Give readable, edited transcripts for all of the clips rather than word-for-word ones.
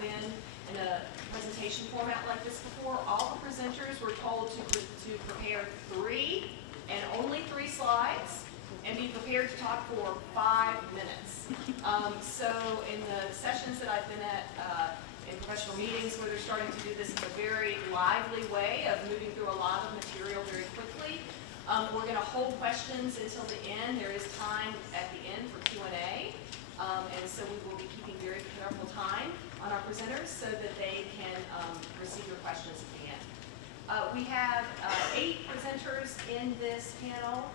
been in a presentation format like this before. All the presenters were told to prepare 3 and only 3 slides and be prepared to talk for 5 minutes. So in the sessions that I've been at in professional meetings where they're starting to do this, it's a very lively way of moving through a lot of material very quickly. We're going to hold questions until the end. There is time at the end for Q&A. And so we will be keeping very careful time on our presenters so that they can receive your questions at the end. We have 8 presenters in this panel.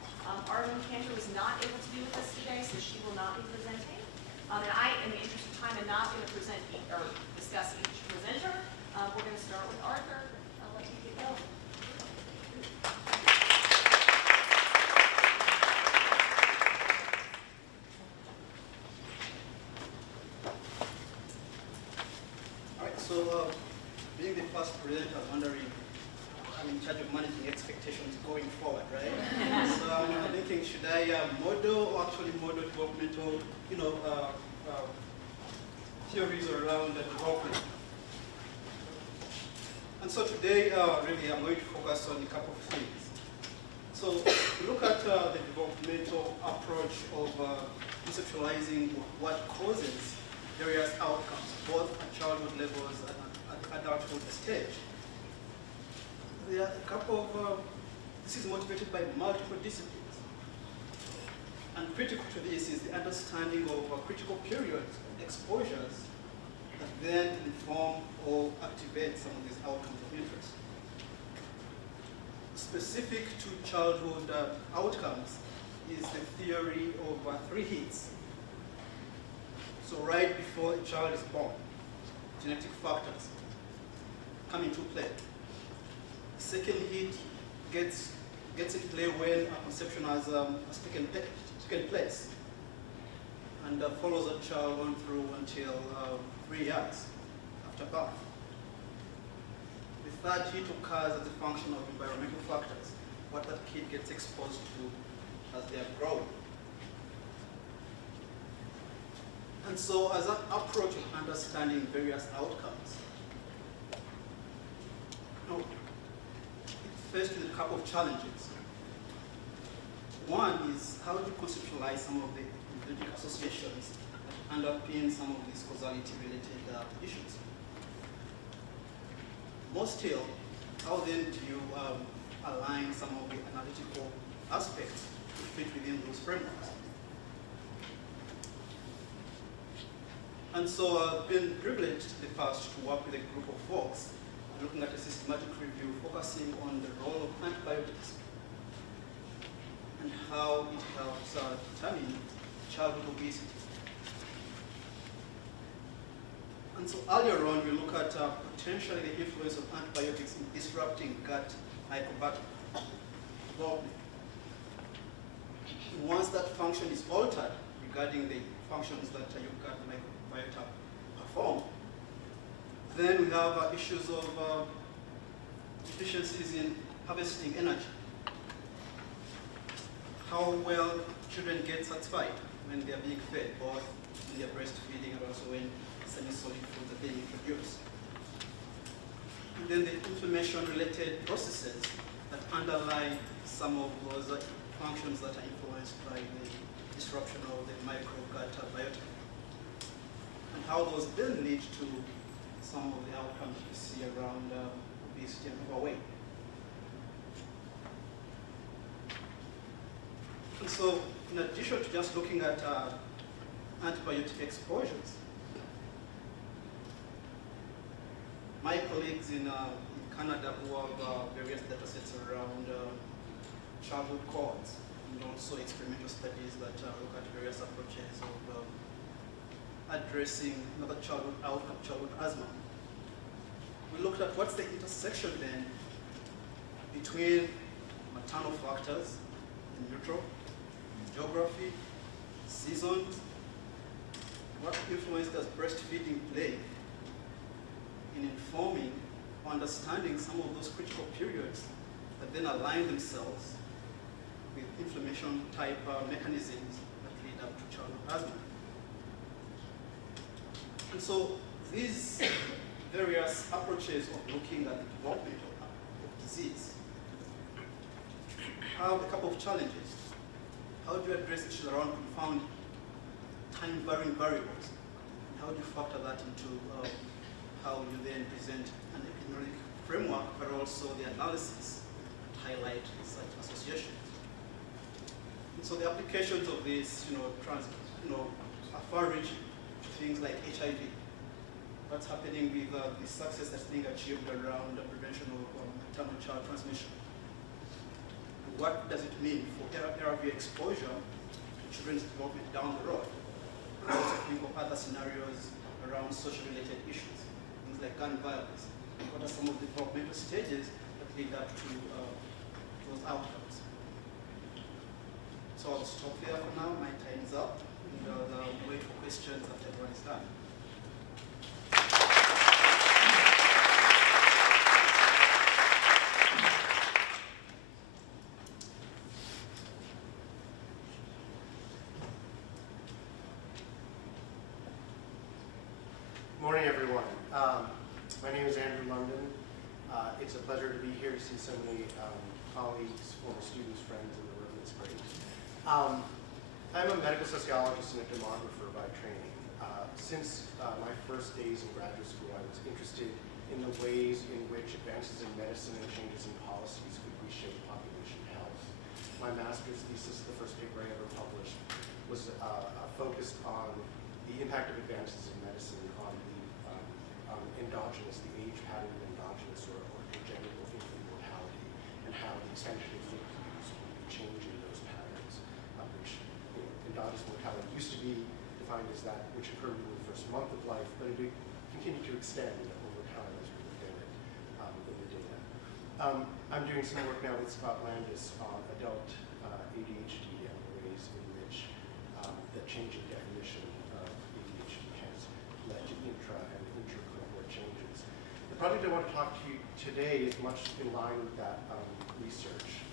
Arlene Cantor was not able to be with us today, so she will not be presenting. And I, in the interest of time, am not going to present or discuss each presenter. We're going to start with Arthur. I'll let you get going. So, being the first presenter, I'm wondering, I'm in charge of managing expectations going forward, right? So I'm thinking, should I model or actually model developmental, theories around the development? And so today, really, I'm going to focus on a couple of things. So, look at the developmental approach of conceptualizing what causes various outcomes, both at childhood levels and at adulthood stage. There are a couple of, this is motivated by multiple disciplines. And critical to this is the understanding of critical periods, exposures, that then inform or activate some of these outcomes of interest. Specific to childhood outcomes is the theory of 3 hits. So right before a child is born, genetic factors come into play. The second hit gets in play when a conception has taken place and follows that child on through until 3 years after birth. The third hit occurs as a function of environmental factors, what that kid gets exposed to as they are growing. And so as an approach of understanding various outcomes, it faced with a couple of challenges. One is, how do you conceptualize some of the logic associations that underpin some of these causality-related issues? More still, how then do you align some of the analytical aspects to fit within those frameworks? And so I've been privileged in the past to work with a group of folks looking at a systematic review focusing on the role of antibiotics and how it helps determine childhood obesity. And so earlier on, we look at potentially the influence of antibiotics in disrupting gut microbiota development. Once that function is altered regarding the functions that your gut microbiota perform, then we have issues of deficiencies in harvesting energy. How well children get satisfied when they are being fed, both when they are breastfeeding and also when semi-solid foods are being introduced. And then the inflammation-related processes that underlie some of those functions that are influenced by the disruption of the microgut biota. And how those then lead to some of the outcomes we see around obesity and overweight. And so, in addition to just looking at antibiotic exposures, my colleagues in Canada who have various data sets around childhood cohorts and also experimental studies that look at various approaches of addressing another childhood outcome, childhood asthma. We looked at what's the intersection then between maternal factors in utero, geography, seasons, what influence does breastfeeding play in informing or understanding some of those critical periods that then align themselves with inflammation type mechanisms that lead up to childhood asthma. And so these various approaches of looking at the development of disease have a couple of challenges. How do you address issues around confound time-varying variables? And how do you factor that into how you then present an epidemiologic framework, but also the analysis to highlight such associations? And so the applications of this, are far-reaching to things like HIV. What's happening with the success that's being achieved around the prevention of maternal child transmission? What does it mean for ARV exposure to children's development down the road? We also think of other scenarios around social-related issues, things like gun violence. What are some of the developmental stages that lead up to those outcomes? So I'll stop there for now. My time is up, and I'll wait for questions after everyone is done. Morning, everyone. My name is Andrew London. It's a pleasure to be here to see so many colleagues, former students, friends in the room. It's great. I'm a medical sociologist and a demographer by training. Since my first days in graduate school, I was interested in the ways in which advances in medicine and changes in policies could reshape population health. My master's thesis, the first paper I ever published, was focused on the impact of advances in medicine on the endogenous, the age pattern of endogenous or congenital infant mortality, and how the extension of infant use will be changing those patterns, which endogenous mortality used to be defined as that which occurred in the first month of life, but it would continue to extend over time as we look at it in the data. I'm doing some work now with Scott Landis on adult ADHD and the ways in which the changing definition of ADHD has led to intra and intra-cohort changes. The project I want to talk to you today is much in line with that research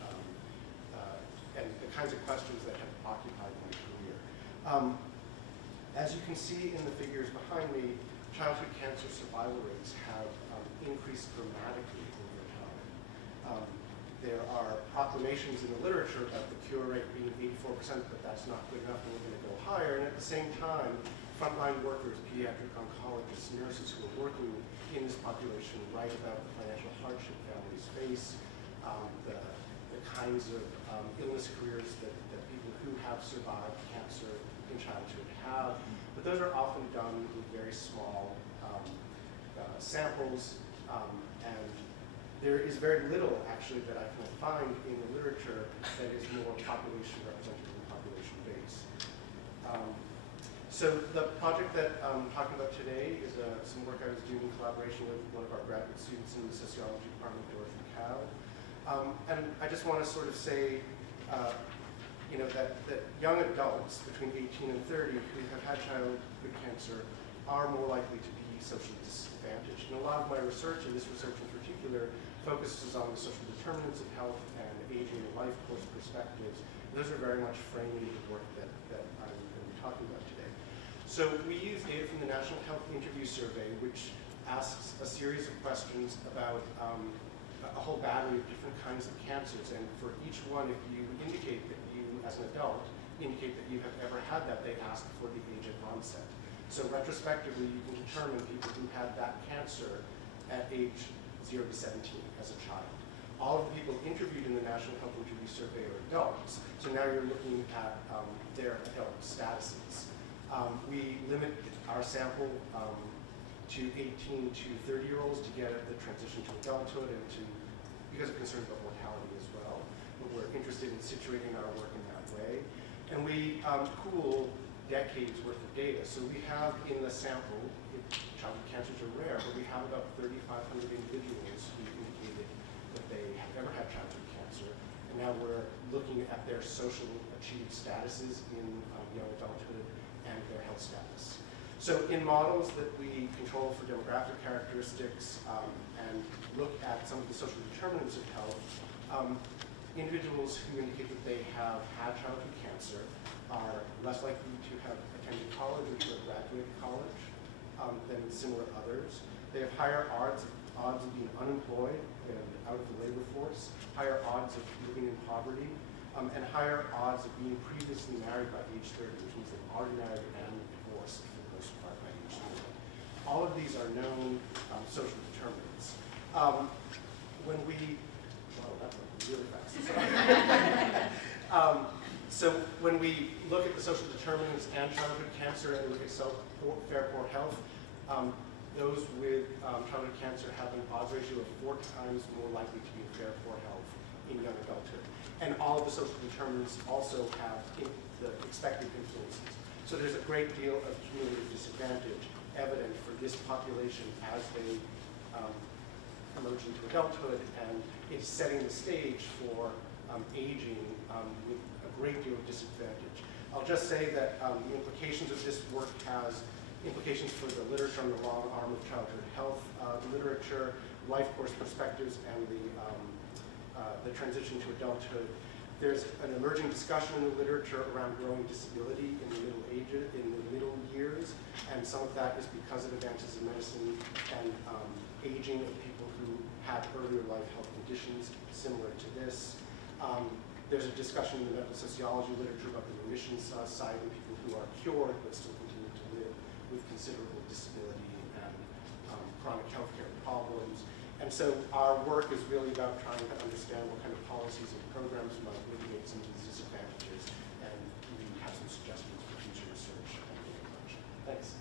and the kinds of questions that have occupied my career. As you can see in the figures behind me, childhood cancer survival rates have increased dramatically over time. There are proclamations in the literature about the cure rate being 84%, but that's not good enough, and we're going to go higher. And at the same time, frontline workers, pediatric oncologists, nurses who are working in this population write about the financial hardship families face, the kinds of illness careers that people who have survived cancer in childhood have. But those are often done with very small samples, and there is very little, actually, that I can find in the literature that is more population representative and population based. So the project that I'm talking about today is some work I was doing in collaboration with one of our graduate students in the sociology department, Dorothy Cow. And I just want to sort of say, that young adults between 18 and 30 who have had childhood cancer are more likely to be socially disadvantaged. And a lot of my research, and this research in particular, focuses on the social determinants of health and aging and life course perspectives. Those are very much framing the work that I'm going to be talking about today. So we use data from the National Health Interview Survey, which asks a series of questions about a whole battery of different kinds of cancers. And for each one, if you indicate that you, as an adult, indicate that you have ever had that, they ask for the age of onset. So retrospectively, you can determine people who had that cancer at age 0 to 17 as a child. All of the people interviewed in the National Health Interview Survey are adults, so now you're looking at their adult statuses. We limit our sample to 18 to 30-year-olds to get at the transition to adulthood and because of concerns about mortality as well. But we're interested in situating our work in that way. And we pool decades worth of data. So we have in the sample, childhood cancers are rare, but we have about 3,500 individuals who indicated that they have ever had childhood cancer. And now we're looking at their social achieved statuses in young adulthood and their health status. So in models that we control for demographic characteristics and look at some of the social determinants of health, individuals who indicate that they have had childhood cancer are less likely to have attended college or to have graduated college. than similar others. They have higher odds of being unemployed and out of the labor force, higher odds of living in poverty, and higher odds of being previously married by age 30, which means they've already married and divorced for the most part by age 30. All of these are known social determinants. When we, wow, that went really fast. So when we look at the social determinants and childhood cancer and look at fair poor health, those with childhood cancer have an odds ratio of 4 times more likely to be in fair poor health in young adulthood. And all of the social determinants also have the expected influences. So there's a great deal of cumulative disadvantage evident for this population as they emerge into adulthood, and it's setting the stage for aging with a great deal of disadvantage. I'll just say that the implications of this work has implications for the literature on the long arm of childhood health literature, life course perspectives, and the transition to adulthood. There's an emerging discussion in the literature around growing disability in the middle years, and some of that is because of advances in medicine and aging of people who had earlier life health conditions similar to this. There's a discussion in the medical sociology literature about the remission side of people who are cured but still continue to live with considerable disability and chronic healthcare problems. And so our work is really about trying to understand what kind of policies and programs might mitigate some of these disadvantages, and we have some suggestions for future research and introduction. Thanks.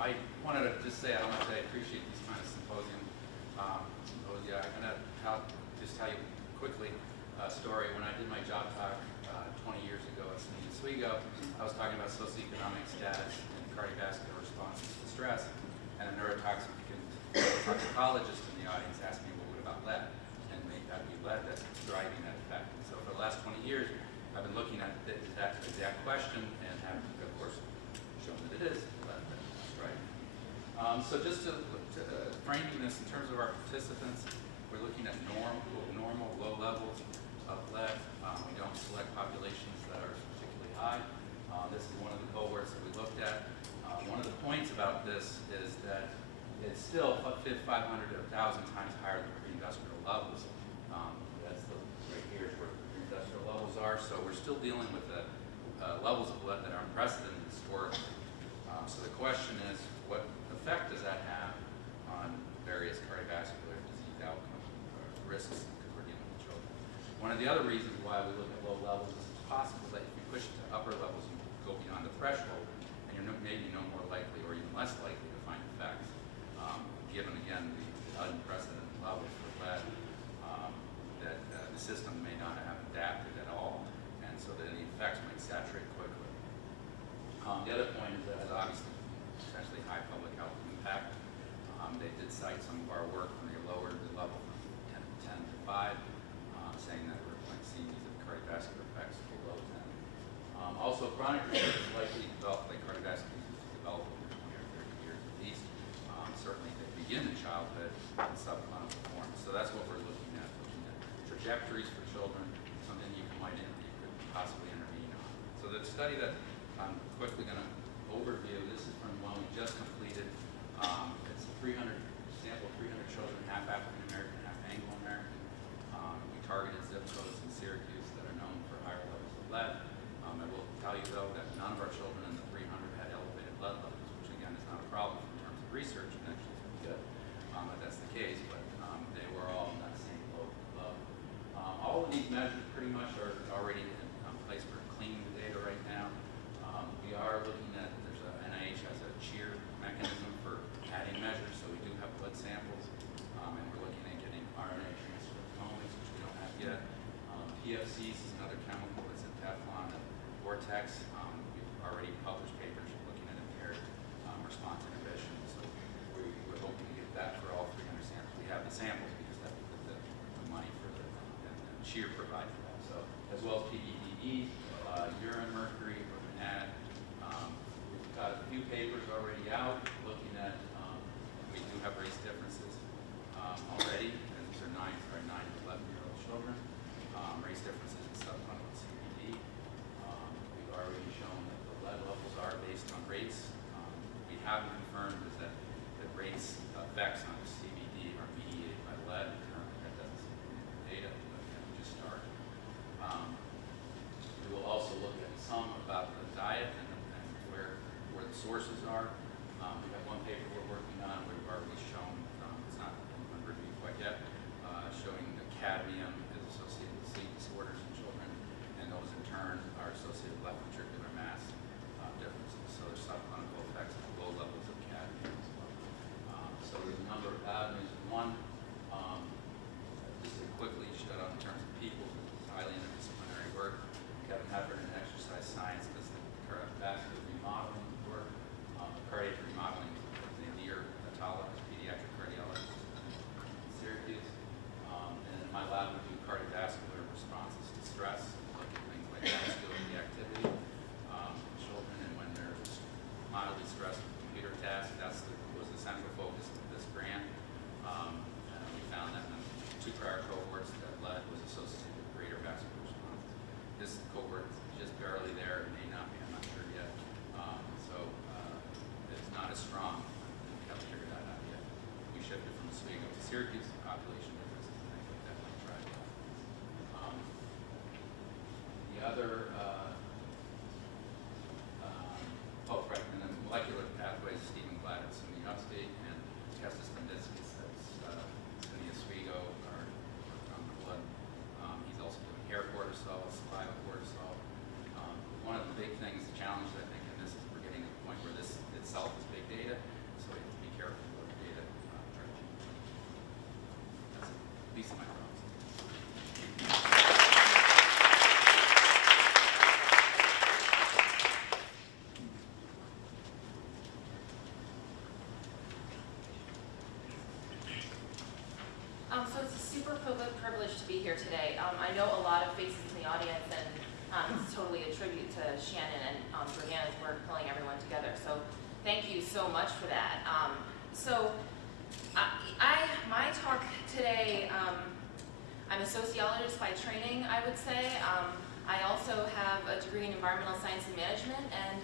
I wanted to just say, I don't know if I appreciate these kind of symposia. I'm going to just tell you quickly a story. When I did my job talk 20 years ago at SNE Oswego, I was talking about socioeconomic status and cardiovascular responses to stress, and a neurotoxicologist in the audience asked me, well, what about lead? And may that be lead that's driving that effect? And so for the last 20 years, I've been looking at that exact question and have, of course, shown that it is lead. Right. So just to framing this in terms of our participants, we're looking at normal low levels of lead. We don't select populations that are particularly high. This is one of the cohorts that we looked at. One of the points about this is that it's still 500 to 1,000 times higher than pre-industrial levels. That's right here is where pre-industrial levels are. So we're still dealing with the levels of lead that are unprecedented historically. So the question is, what effect does that have on various cardiovascular disease outcomes or risks, because we're dealing with children? One of the other reasons why we look at low levels is it's possible that if you push it to upper levels, you go beyond the threshold, and you're maybe no more likely or even less likely to find effects, given, again, the unprecedented levels for lead, that the system may not have adapted at all, and so that any effects might saturate quickly. The other point is that it has obviously essentially high public health impact. They did cite some of our work when they lowered the level from 10 to 5, saying that we're going to see these cardiovascular effects below 10. Also, chronic disease is likely to develop, like cardiovascular disease, to develop over 20 or 30 years at least. Certainly, they begin in childhood in subclinical form. So that's what we're looking at trajectories for children, something you could possibly intervene on. So the study that I'm quickly going to overview. This is from one we just completed. It's a 300 sample, 300 children, half African American, half Anglo American. We targeted zip codes in Syracuse that are known for higher levels of lead. I will tell you though that none of our children in the 300 had elevated lead levels, which again is not a problem in terms of research, and actually it's good that that's the case. But they were all in that same low level. All of these measures pretty much are already in place for cleaning the data right now. We are looking at, NIH has a cheer mechanism for adding measures, so we do have blood samples, and we're looking at getting RNA transcriptomics, which we don't have yet. PFCs is another chemical that's in Teflon and Vortex. We've already published papers looking at impaired response inhibition, so we're hoping to get that for all 300 samples. We have the samples because that's the money for the cheer provide for that. So as well as PEDD, urine mercury, we're going to add Shannon and for Hannah's work pulling everyone together. So thank you so much for that. My talk today, I'm a sociologist by training, I would say. I also have a degree in environmental science and management, and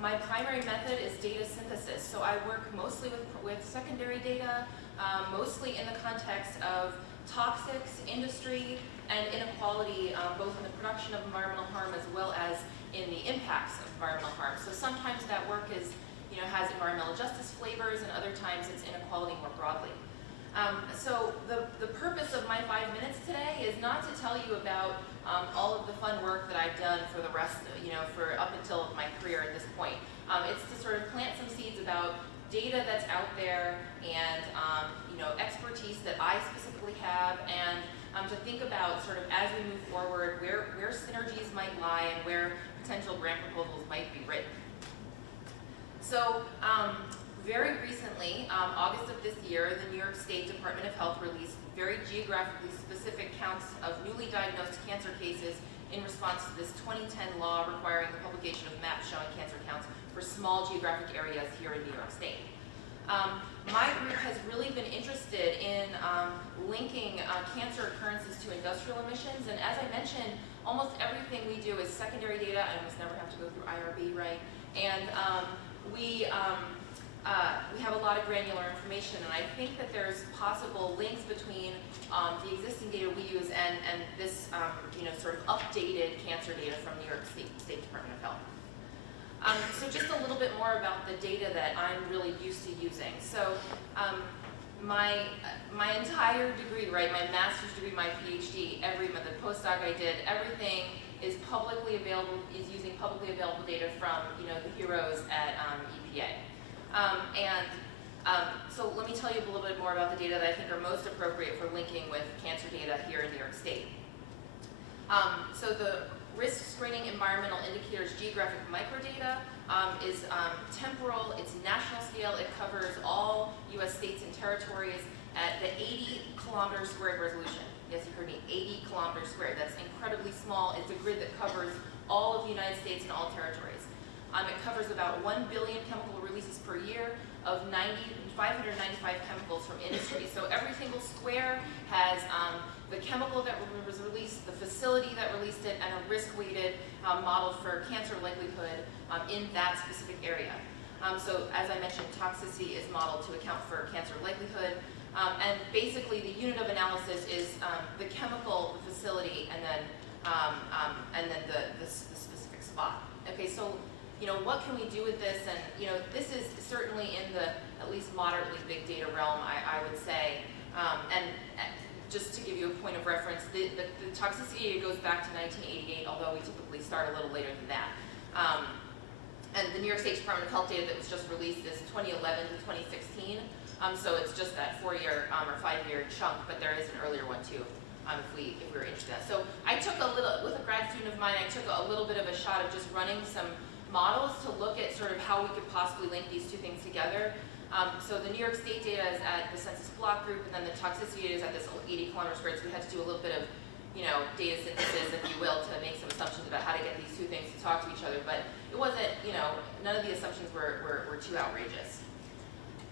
my primary method is data synthesis. So I work mostly with secondary data, mostly in the context of toxics, industry, and inequality, both in the production of environmental harm as well as in the impacts of environmental harm. So sometimes that work is, has environmental justice flavors, and other times it's inequality more broadly. So the purpose of my 5 minutes today is not to tell you about all of the fun work that I've done for the rest, for up until my career at this point. It's to sort of plant some seeds about data that's out there and expertise that I specifically have, and to think about sort of as we move forward where synergies might lie and where potential grant proposals might be written. So very recently, August of this year, the New York State Department of Health released very geographically specific counts of newly diagnosed cancer cases in response to this 2010 law requiring the publication of maps showing cancer counts for small geographic areas here in New York State. My group has really been interested in linking cancer occurrences to industrial emissions, and as I mentioned, almost everything we do is secondary data. I almost never have to go through IRB, right? And we have a lot of granular information, and I think that there's possible links between the existing data we use and this sort of updated cancer data from New York State Department of Health. So just a little bit more about the data that I'm really used to using. So my entire degree, right, my master's degree, my PhD, the postdoc I did, everything is publicly available, is using publicly available data from the heroes at EPA. So let me tell you a little bit more about the data that I think are most appropriate for linking with cancer data here in New York State. So the risk screening environmental indicators geographic microdata is temporal, it's national scale, it covers all US states and territories at the 80 kilometer squared resolution. Yes, you heard me, 80 kilometers squared. That's incredibly small. It's a grid that covers all of the United States and all territories. It covers about 1 billion chemical releases per year of 595 chemicals from industry. So every single square has the chemical that was released, the facility that released it, and a risk-weighted model for cancer likelihood in that specific area. So as I mentioned, toxicity is modeled to account for cancer likelihood. And basically the unit of analysis is the chemical, the facility, and then the specific spot. Okay, so what can we do with this? And this is certainly in the at least moderately big data realm, I would say. And just to give you a point of reference, the toxicity goes back to 1988, although we typically start a little later than that. And the New York State Department of Health data that was just released is 2011 to 2016. So it's just that 4-year or 5-year chunk, but there is an earlier one too, if we were interested in that. So I took with a grad student of mine, I took a little bit of a shot of just running some models to look at sort of how we could possibly link these two things together. So the New York State data is at the census block group, and then the toxicity data is at this 80 kilometer squared. So we had to do a little bit of, data synthesis, if you will, to make some assumptions about how to get these two things to talk to each other. But it wasn't, none of the assumptions were too outrageous.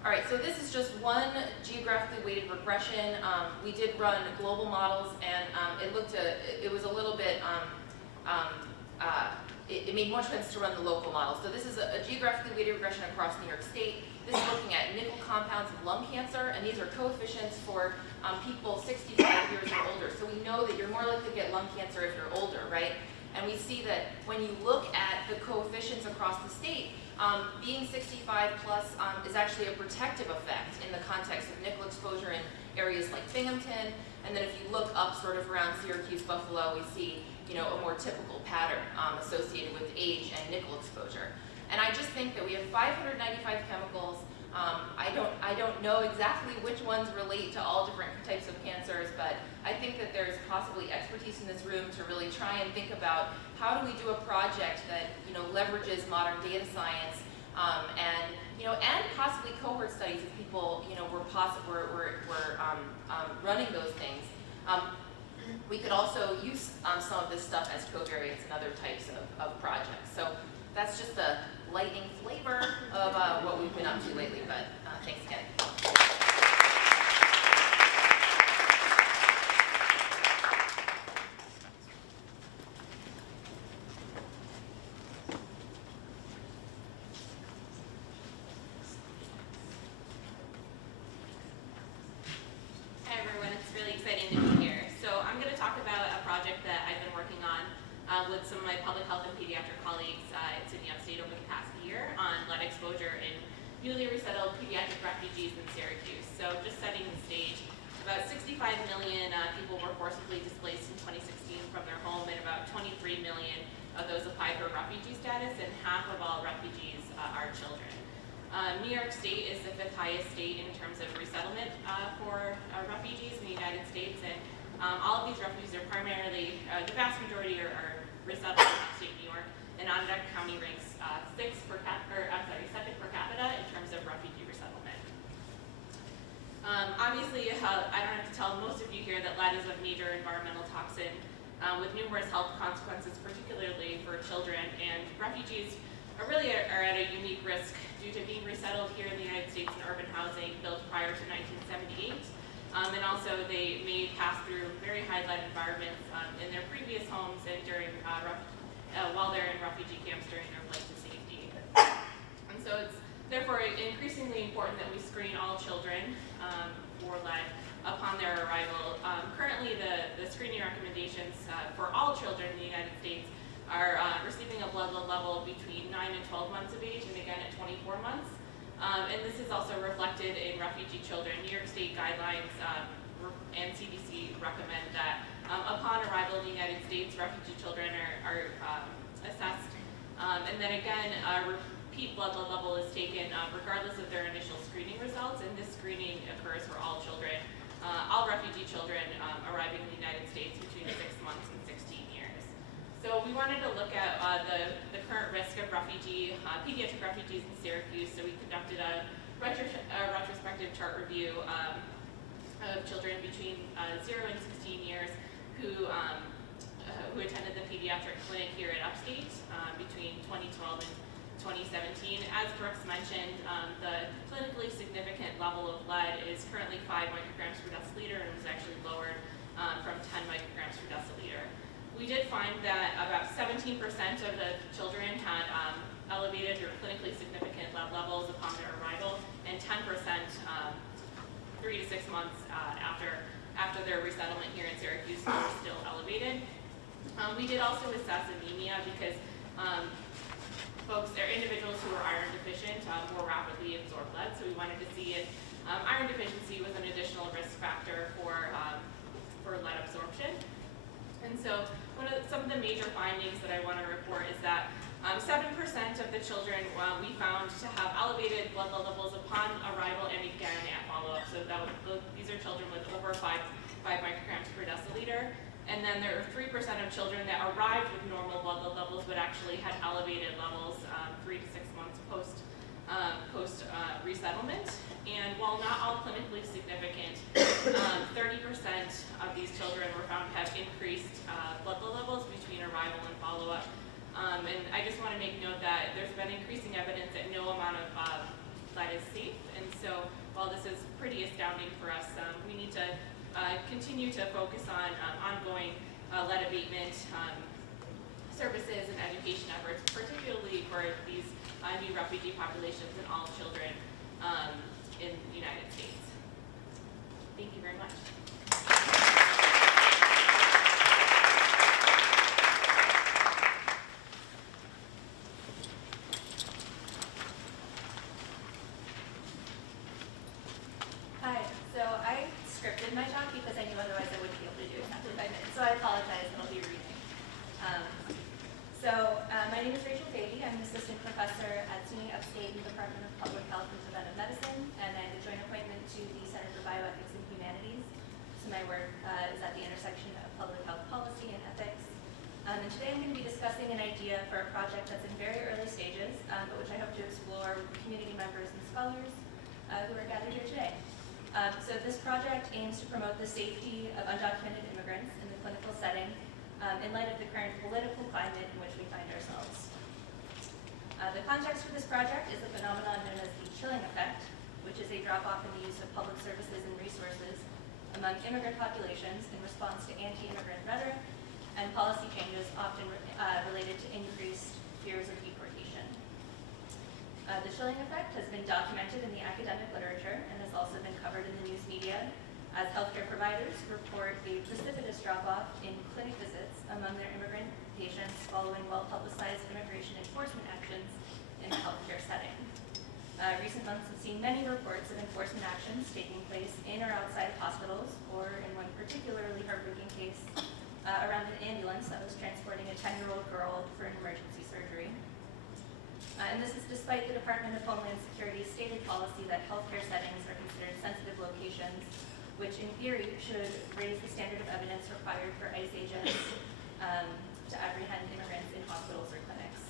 All right, so this is just one geographically weighted regression. We did run global models, and it was a little bit, it made more sense to run the local model. So this is a geographically weighted regression across New York State. This is looking at nickel compounds of lung cancer, and these are coefficients for people 65 years or older. So we know that you're more likely to get lung cancer if you're older, right? And we see that when you look at the coefficients across the state, being 65 plus is actually a protective effect in the context of nickel exposure in areas like Binghamton. And then if you look up sort of around Syracuse, Buffalo, we see a more typical pattern associated with age and nickel exposure. And I just think that we have 595 chemicals. I don't know exactly which ones relate to all different types of cancers, but I think that there's possibly expertise in this room to really try and think about how do we do a project that leverages modern data science and possibly cohort studies if people were running those things. We could also use some of this stuff as covariates and other types of projects. So that's just a lightning flavor of what we've been up to lately, but thanks again. Hi everyone, it's really exciting to be here. So I'm going to talk about a project that I've been working on with some of my public health and pediatric colleagues at Sydney Upstate over the past year on lead exposure in newly resettled pediatric refugees in Syracuse. So just setting the stage, about 65 million people were forcibly displaced in 2016 from their home, and about 23 million of those applied for refugee status, and half of all refugees are children. New York State is the 5th highest state in terms of resettlement for refugees in the United States, and all of these refugees are primarily, the vast majority are resettled in upstate New York, and Onondaga County ranks 2nd per capita in terms of refugee resettlement. Obviously, I don't have to tell most of you here that lead is a major environmental toxin with numerous health consequences, particularly for children, and refugees are at a unique risk due to being resettled here in the United States in urban housing built prior to 1978. And also they may pass through very high lead environments in their previous homes and during while they're in refugee camps during their flight to safety. And so it's therefore increasingly important that we screen all children for lead upon their arrival. Currently the screening recommendations for all children in the United States are receiving a blood lead level between 9 and 12 months of age, and again at 24 months. And this is also reflected in refugee children. New York State guidelines and CDC recommend that upon arrival in the United States, refugee children are assessed. And then again, a repeat blood level is taken regardless of their initial screening results, and this screening occurs for all children, all refugee children arriving in the United States between 6 months and 16 years. So we wanted to look at the current risk of pediatric refugees in Syracuse. So we conducted a retrospective chart review of children between 0 and 16 years who attended the pediatric clinic here at Upstate between 2012 and 2017. As Brooks mentioned, the clinically significant level of lead is currently 5 micrograms per deciliter and was actually lowered from 10 micrograms per deciliter. We did find that about 17% of the children had elevated or clinically significant lead levels upon their arrival, and 10% 3 to 6 months after their resettlement here in Syracuse were still elevated. We did also assess anemia because individuals who are iron deficient more rapidly absorb lead, so we wanted to see if iron deficiency was an additional risk factor for lead absorption. And so some of the major findings that I want to report is that 7% of the children we found to have elevated blood levels upon arrival and again at follow-up. So these are children with over 5 micrograms per deciliter. And then there are 3% of children that arrived with normal blood levels but actually had elevated levels 3 to 6 months post resettlement. And while not all clinically significant, 30% of these children were found to have increased blood levels between arrival and follow-up. And I just want to make note that there's been increasing evidence that no amount of lead is safe. And so while this is pretty astounding for us, we need to continue to focus on ongoing lead abatement services and education efforts, particularly for these new refugee populations and all children in the United States. Thank you very much. Hi, so I scripted my talk because I knew otherwise I wouldn't be able to do it in 5 minutes, so I apologize, I'll be reading. My name is Rachel Beatty. I'm an assistant professor at SUNY Upstate in the Department of Public Health and Preventive Medicine, and I have a joint appointment to the Center for Bioethics and Humanities. So my work is at the intersection of public health policy and ethics. And today I'm going to be discussing an idea for a project that's in very early stages, but which I hope to explore with community members and scholars who are gathered here today. So this project aims to promote the safety of undocumented immigrants in the clinical setting in light of the current political climate in which we find ourselves. The context for this project is a phenomenon known as the chilling effect, which is a drop-off in the use of public services and resources among immigrant populations in response to anti-immigrant rhetoric and policy changes often related to increased fears of deportation. The chilling effect has been documented in the academic literature and has also been covered in the news media as healthcare providers report a precipitous drop-off in clinic visits among their immigrant patients following well-publicized immigration enforcement actions in the healthcare setting. Recent months have seen many reports of enforcement actions taking place in or outside of hospitals, or in one particularly heartbreaking case, around an ambulance that was transporting a 10-year-old girl for an emergency surgery. And this is despite the Department of Homeland Security's stated policy that healthcare settings are considered sensitive locations, which in theory should raise the standard of evidence required for ICE agents to apprehend immigrants in hospitals or clinics.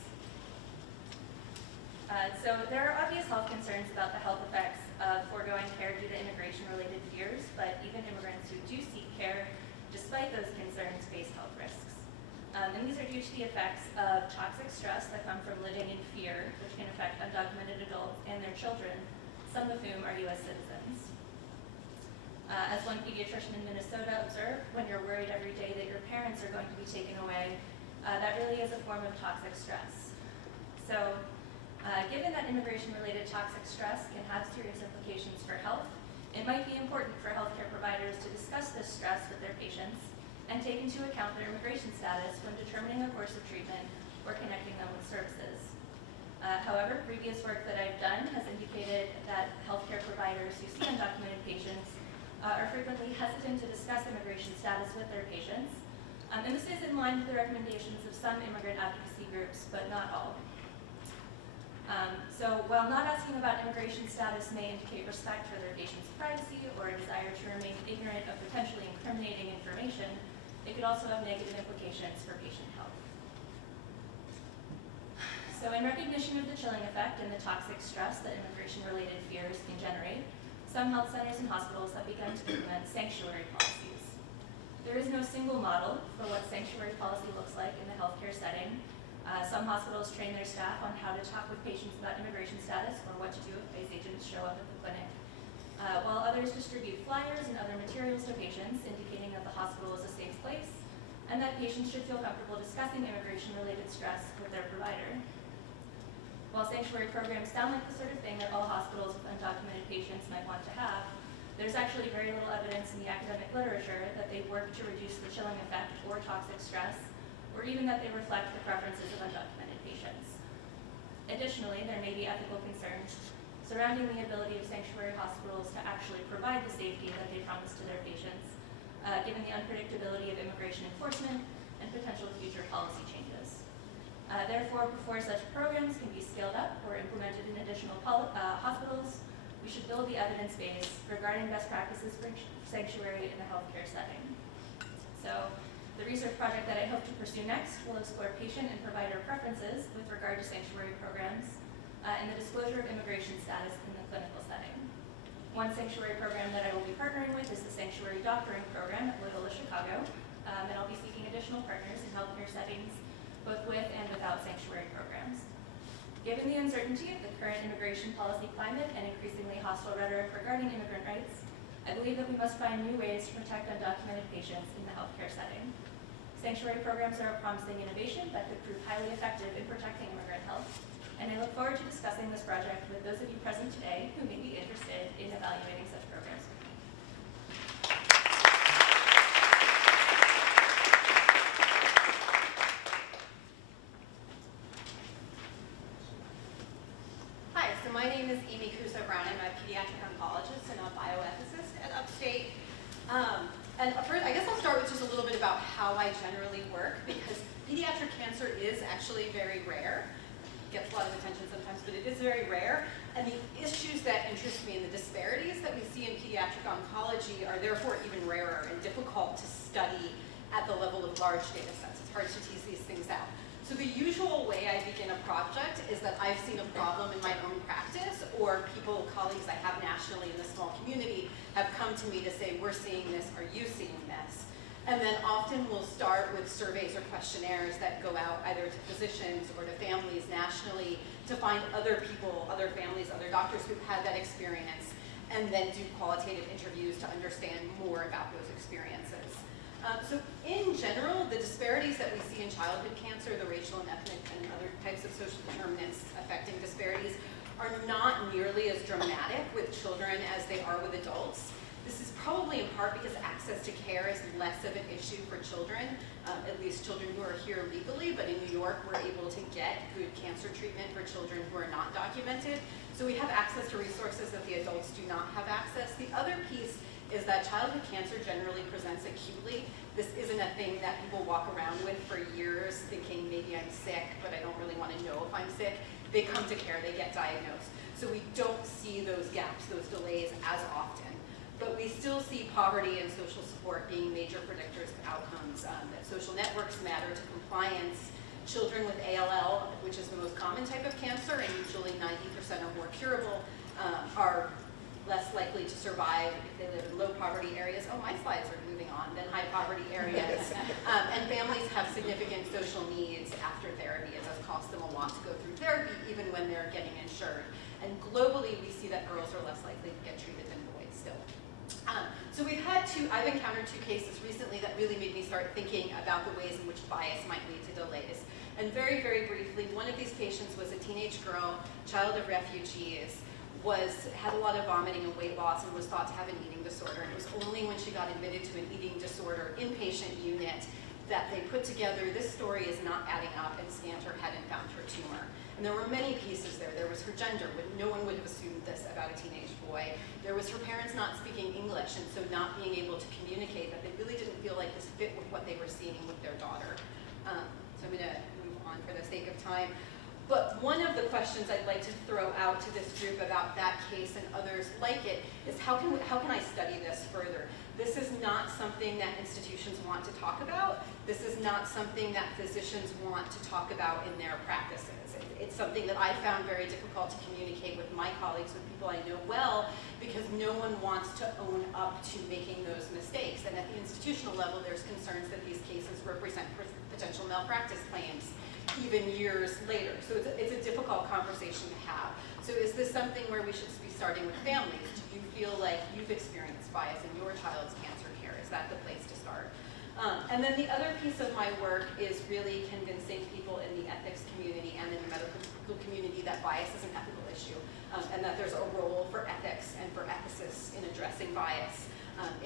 So there are obvious health concerns about the health effects of foregoing care due to immigration-related fears, but even immigrants who do seek care, despite those concerns, face health risks. And these are due to the effects of toxic stress that come from living in fear, which can affect undocumented adults and their children, some of whom are U.S. citizens. As one pediatrician in Minnesota observed, when you're worried every day that your parents are going to be taken away, that really is a form of toxic stress. So, given that immigration-related toxic stress can have serious implications for health, it might be important for healthcare providers to discuss this stress with their patients and take into account their immigration status when determining a course of treatment or connecting them with services. However, previous work that I've done has indicated that healthcare providers who see undocumented patients are frequently hesitant to discuss immigration status with their patients. And this is in line with the recommendations of some immigrant advocacy groups, but not all. So while not asking about immigration status may indicate respect for their patient's privacy or a desire to remain ignorant of potentially incriminating information, it could also have negative implications for patient health. So in recognition of the chilling effect and the toxic stress that immigration-related fears can generate, some health centers and hospitals have begun to implement sanctuary policies. There is no single model for what sanctuary policy looks like in the healthcare setting. Some hospitals train their staff on how to talk with patients about immigration status or what to do if ICE agents show up at the clinic, while others distribute flyers and other materials to patients indicating that the hospital is a safe place and that patients should feel comfortable discussing immigration-related stress with their provider. While sanctuary programs sound like the sort of thing that all hospitals with undocumented patients might want to have, there's actually very little evidence in the academic literature that they work to reduce the chilling effect or toxic stress, or even that they reflect the preferences of undocumented patients. Additionally, there may be ethical concerns surrounding the ability of sanctuary hospitals to actually provide the safety that they promise to their patients, given the unpredictability of immigration enforcement and potential future policy changes. Therefore, before such programs can be scaled up or implemented in additional hospitals, we should build the evidence base regarding best practices for sanctuary in the healthcare setting. So, the research project that I hope to pursue next will explore patient and provider preferences with regard to sanctuary programs and the disclosure of immigration status in the clinical setting. One sanctuary program that I will be partnering with is the Sanctuary Doctoring Program at Loyola Chicago, and I'll be seeking additional partners in healthcare settings, both with and without sanctuary programs. Given the uncertainty of the current immigration policy climate and increasingly hostile rhetoric regarding immigrant rights, I believe that we must find new ways to protect undocumented patients in the healthcare setting. Sanctuary programs are a promising innovation that could prove highly effective in protecting immigrant health, and I look forward to discussing this project with those of you present today who may be interested in evaluating such programs with me. Hi, so my name is Amy Crusoe-Brown. I'm a pediatric oncologist and a bioethicist at Upstate. And first, I guess I'll start with just a little bit about how I generally work, because pediatric cancer is actually very rare. It gets a lot of attention sometimes, but it is very rare. And the issues that interest me and the disparities that we see in pediatric oncology are therefore even rarer and difficult to study at the level of large data sets. It's hard to tease these things out. So the usual way I begin a project is that I've seen a problem in my own practice, or people, colleagues I have nationally in the small community have come to me to say, we're seeing this, are you seeing this? And then often we'll start with surveys or questionnaires that go out either to physicians or to families nationally to find other people, other families, other doctors who've had that experience, and then do qualitative interviews to understand more about those experiences. So in general, the disparities that we see in childhood cancer, the racial and ethnic and other types of social determinants affecting disparities, are not nearly as dramatic with children as they are with adults. This is probably in part because access to care is less of an issue for children, at least children who are here legally, but in New York we're able to get good cancer treatment for children who are not documented. So we have access to resources that the adults do not have access. The other piece is that childhood cancer generally presents acutely. This isn't a thing that people walk around with for years thinking maybe I'm sick, but I don't really want to know if I'm sick. They come to care, they get diagnosed. So we don't see those gaps, those delays as often. But we still see poverty and social support being major predictors of outcomes, that social networks matter to compliance. Children with ALL, which is the most common type of cancer, and usually 90% or more curable, are less likely to survive if they live in low poverty areas. Oh, my slides are moving on, than high poverty areas. And families have significant social needs after therapy. It does cost them a lot to go through therapy, even when they're getting insured. And globally, we see that girls are less likely to get treated than boys still. So I've encountered two cases recently that really made me start thinking about the ways in which bias might lead to delays. And very, very briefly, one of these patients was a teenage girl, child of refugees, had a lot of vomiting and weight loss and was thought to have an eating disorder. And it was only when she got admitted to an eating disorder inpatient unit that they put together, this story is not adding up, and scanned her head and found her tumor. And there were many pieces there. There was her gender, but no one would have assumed this about a teenage boy. There was her parents not speaking English, and so not being able to communicate that they really didn't feel like this fit with what they were seeing with their daughter. So I'm gonna move on for the sake of time. But one of the questions I'd like to throw out to this group about that case and others like it is how can I study this further? This is not something that institutions want to talk about. This is not something that physicians want to talk about in their practices. It's something that I found very difficult to communicate with my colleagues, with people I know well, because no one wants to own up to making those mistakes. And at the institutional level, there's concerns that these cases represent potential malpractice claims even years later. So it's a difficult conversation to have. So is this something where we should be starting with families? Do you feel like you've experienced bias in your child's cancer care? Is that the place to start? And then the other piece of my work is really convincing people in the ethics community and in the medical community that bias is an ethical issue, and that there's a role for ethics and for ethicists in addressing bias,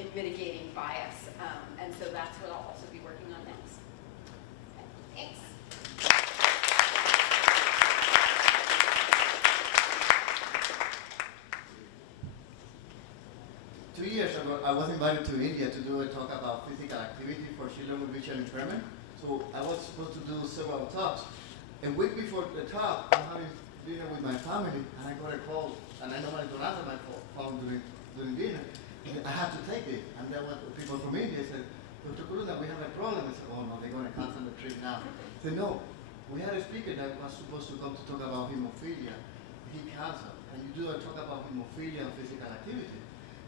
in mitigating bias. And so that's what I'll also be working on next. Okay, thanks. 2 years ago, I was invited to India to do a talk about physical activity for children with visual impairment. So I was supposed to do several talks. A week before the talk, I'm having dinner with my family, and I got a call, and I normally don't answer my phone during dinner. I have to take it. And there were people from India said, Dr. Kuruna, we have a problem. I said, oh no, they're going to cancel the trip now. I said, no, we had a speaker that was supposed to come to talk about hemophilia. He canceled. Can you do a talk about hemophilia and physical activity?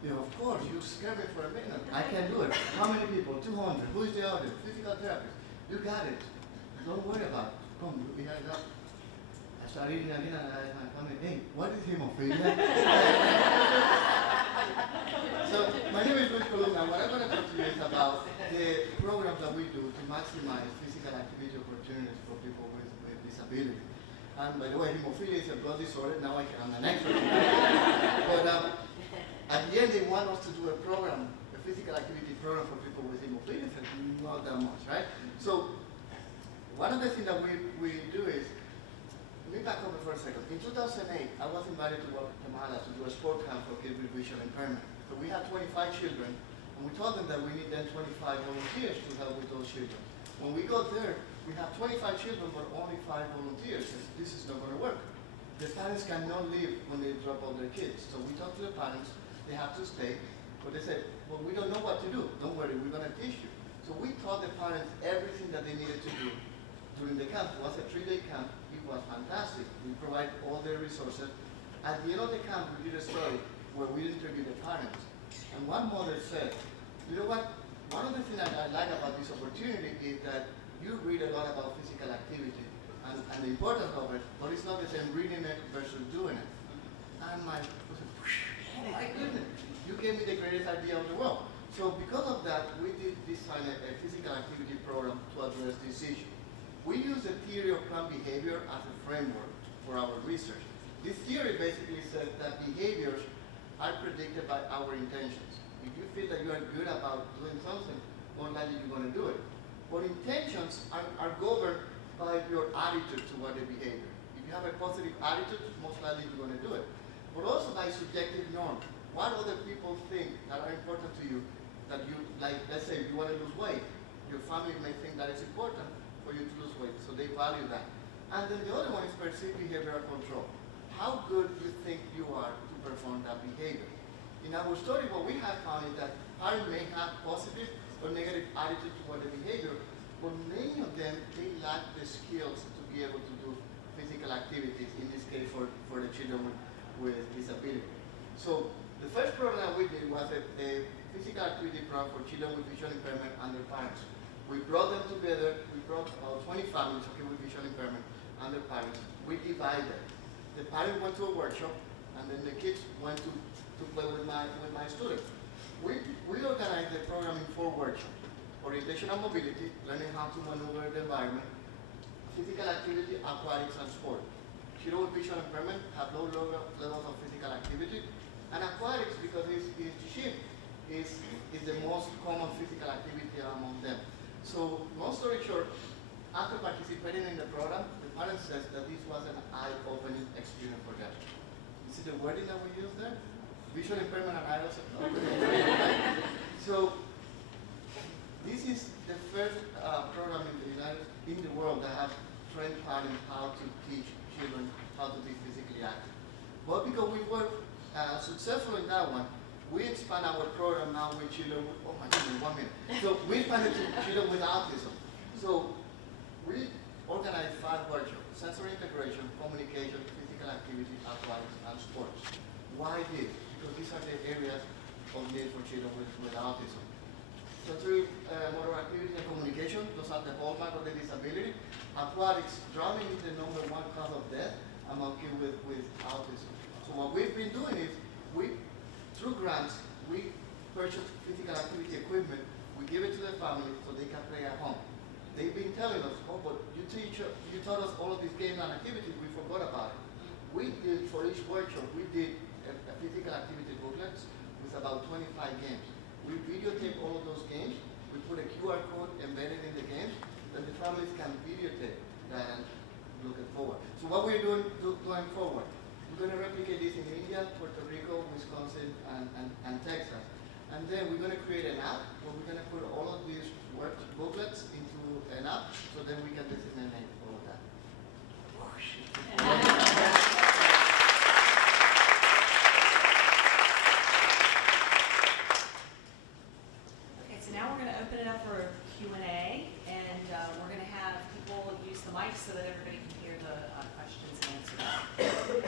You know, of course, you scared me for a minute. I can do it. How many people? 200. Who is the audience? Physical therapist. You got it. Don't worry about it. Come, look behind that. I started reading again and I asked my family, hey, what is hemophilia? So, my name is Luis Columna. What I'm going to talk to you is about the programs that we do to maximize physical activity opportunities for people with disability. And by the way, hemophilia is a blood disorder. Now I'm an expert. But at the end, they want us to do a program, a physical activity program for people with hemophilia, and not that much, right? So, one of the things that we do is, let me back up for a second. In 2008, I was invited to Guatemala to do a sport camp for kids with visual impairment. So we had 25 children, and we told them that we need then 25 volunteers to help with those children. When we got there, we have 25 children, but only 5 volunteers. And this is not going to work. The parents cannot leave when they drop off their kids. So we talked to the parents. They have to stay, but they said, well, we don't know what to do. Don't worry, we're going to teach you. So we taught the parents everything that they needed to do during the camp. It was a 3-day camp. It was fantastic. We provide all the resources. At the end of the camp, we did a story where we interviewed the parents. And one mother said, you know what? one of the things that I like about this opportunity is that you read a lot about physical activity and the importance of it, but it's not the same reading it versus doing it. And my goodness, you gave me the greatest idea of the world. So because of that, we did design a physical activity program to address this issue. We use the theory of planned behavior as a framework for our research. This theory basically says that behaviors are predicted by our intentions. If you feel that you are good about doing something, more likely you're going to do it. But intentions are governed by your attitude toward the behavior. If you have a positive attitude, most likely you're going to do it. But also by subjective norms. What other people think that are important to you, that you, like, let's say you want to lose weight, your family may think that it's important for you to lose weight, so they value that. And then the other one is perceived behavioral control. How good you think you are to perform that behavior. In our study, what we have found is that parents may have positive or negative attitude toward the behavior, but many of them, they lack the skills to be able to do physical activities, in this case for the children with disability. So the first program that we did was a physical activity program for children with visual impairment and their parents. We brought them together, we brought about 20 families with visual impairment and their parents. We divided. The parents went to a workshop, and then the kids went to play with my students. We organized the program in 4 workshops: orientation and mobility, learning how to maneuver the environment, physical activity, aquatics, and sport. Children with visual impairment have low levels of physical activity, and aquatics, because it's cheap, is the most common physical activity among them. So, long story short, after participating in the program, the parents said that this was an eye-opening experience for them. You see the wording that we use there? Visual impairment and eye-opening. So, this is the first program in the world that has trained parents how to teach children how to be physically active. But because we were successful in that one, we expand our program now with children with, oh my goodness, 1 minute. So we expanded to children with autism. So we organized 5 workshops: sensory integration, communication, physical activity, aquatics, and sports. Why this? Because these are the areas of need for children with autism. Sensory motor activity and communication, those are the hallmark of the disability. Aquatics, drowning is the #1 cause of death among kids with autism. So what we've been doing is, through grants, we purchase physical activity equipment, we give it to the family so they can play at home. They've been telling us, oh, but you taught us all of these games and activities, we forgot about it. We did, for each workshop, we did a physical activity booklets with about 25 games. We videotape all of those games, we put a QR code embedded in the games, that the families can videotape that and look forward. So what we're doing going forward, we're going to replicate this in India, Puerto Rico, Wisconsin, and Texas. And then we're going to create an app where we're going to put all of these booklets into an app, so then we can disseminate all of that. Okay, so now we're going to open it up for Q&A, and we're going to have people use the mic so that everybody can hear the questions and answers.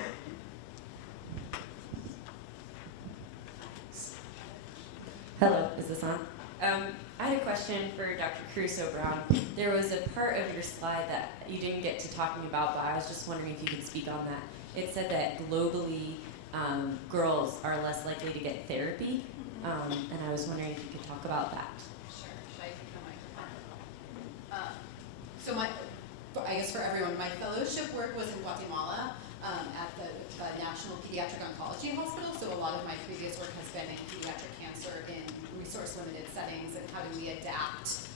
Hello, is this on? I had a question for Dr. Crusoe-Brown. There was a part of your slide that you didn't get to talking about, but I was just wondering if you could speak on that. It said that globally, girls are less likely to get therapy, and I was wondering if you could talk about that. Sure. Should I take the microphone? So I guess for everyone, my fellowship work was in Guatemala at the National Pediatric Oncology Hospital. So a lot of my previous work has been in pediatric cancer in resource-limited settings, and how do we adapt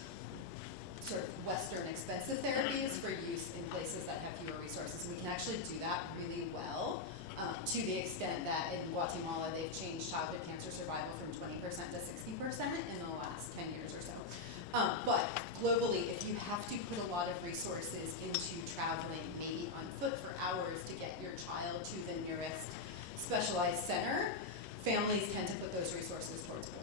sort of Western expensive therapies for use in places that have fewer resources. And we can actually do that really well, to the extent that in Guatemala they've changed childhood cancer survival from 20% to 60% in the last 10 years or so. But globally, if you have to put a lot of resources into traveling, maybe on foot for hours to get your child to the nearest specialized center, families tend to put those resources towards boys.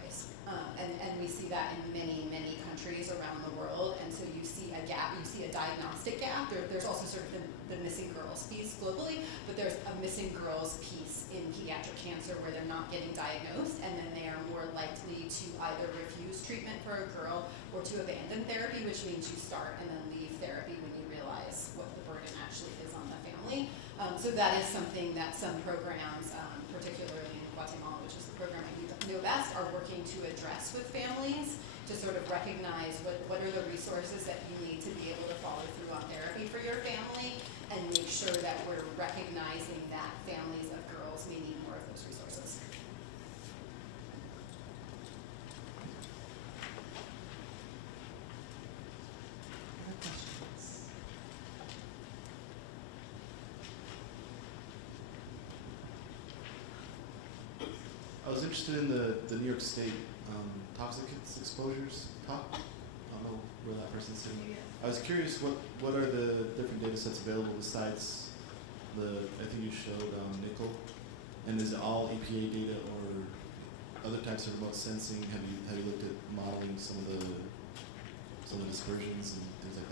And we see that in many, many countries around the world. And so you see a gap, you see a diagnostic diagnostic gap. There's also sort of the missing girls piece globally, but there's a missing girls piece in pediatric cancer where they're not getting diagnosed, and then they are more likely to either refuse treatment for a girl or to abandon therapy, which means you start and then leave therapy when you realize what the burden actually is on the family. So that is something that some programs, particularly in Guatemala, which is the program I know best, are working to address with families, to sort of recognize what are the resources that you need to be able to follow through on therapy for your family, and make sure that we're recognizing that families of girls may need more of those resources. Other questions? I was interested in the New York State toxic exposures talk. I don't know where that person's sitting. I was curious, what are the different data sets available besides I think you showed nickel, and is it all EPA data or other types of remote sensing? Have you looked at modeling some of the dispersions and things like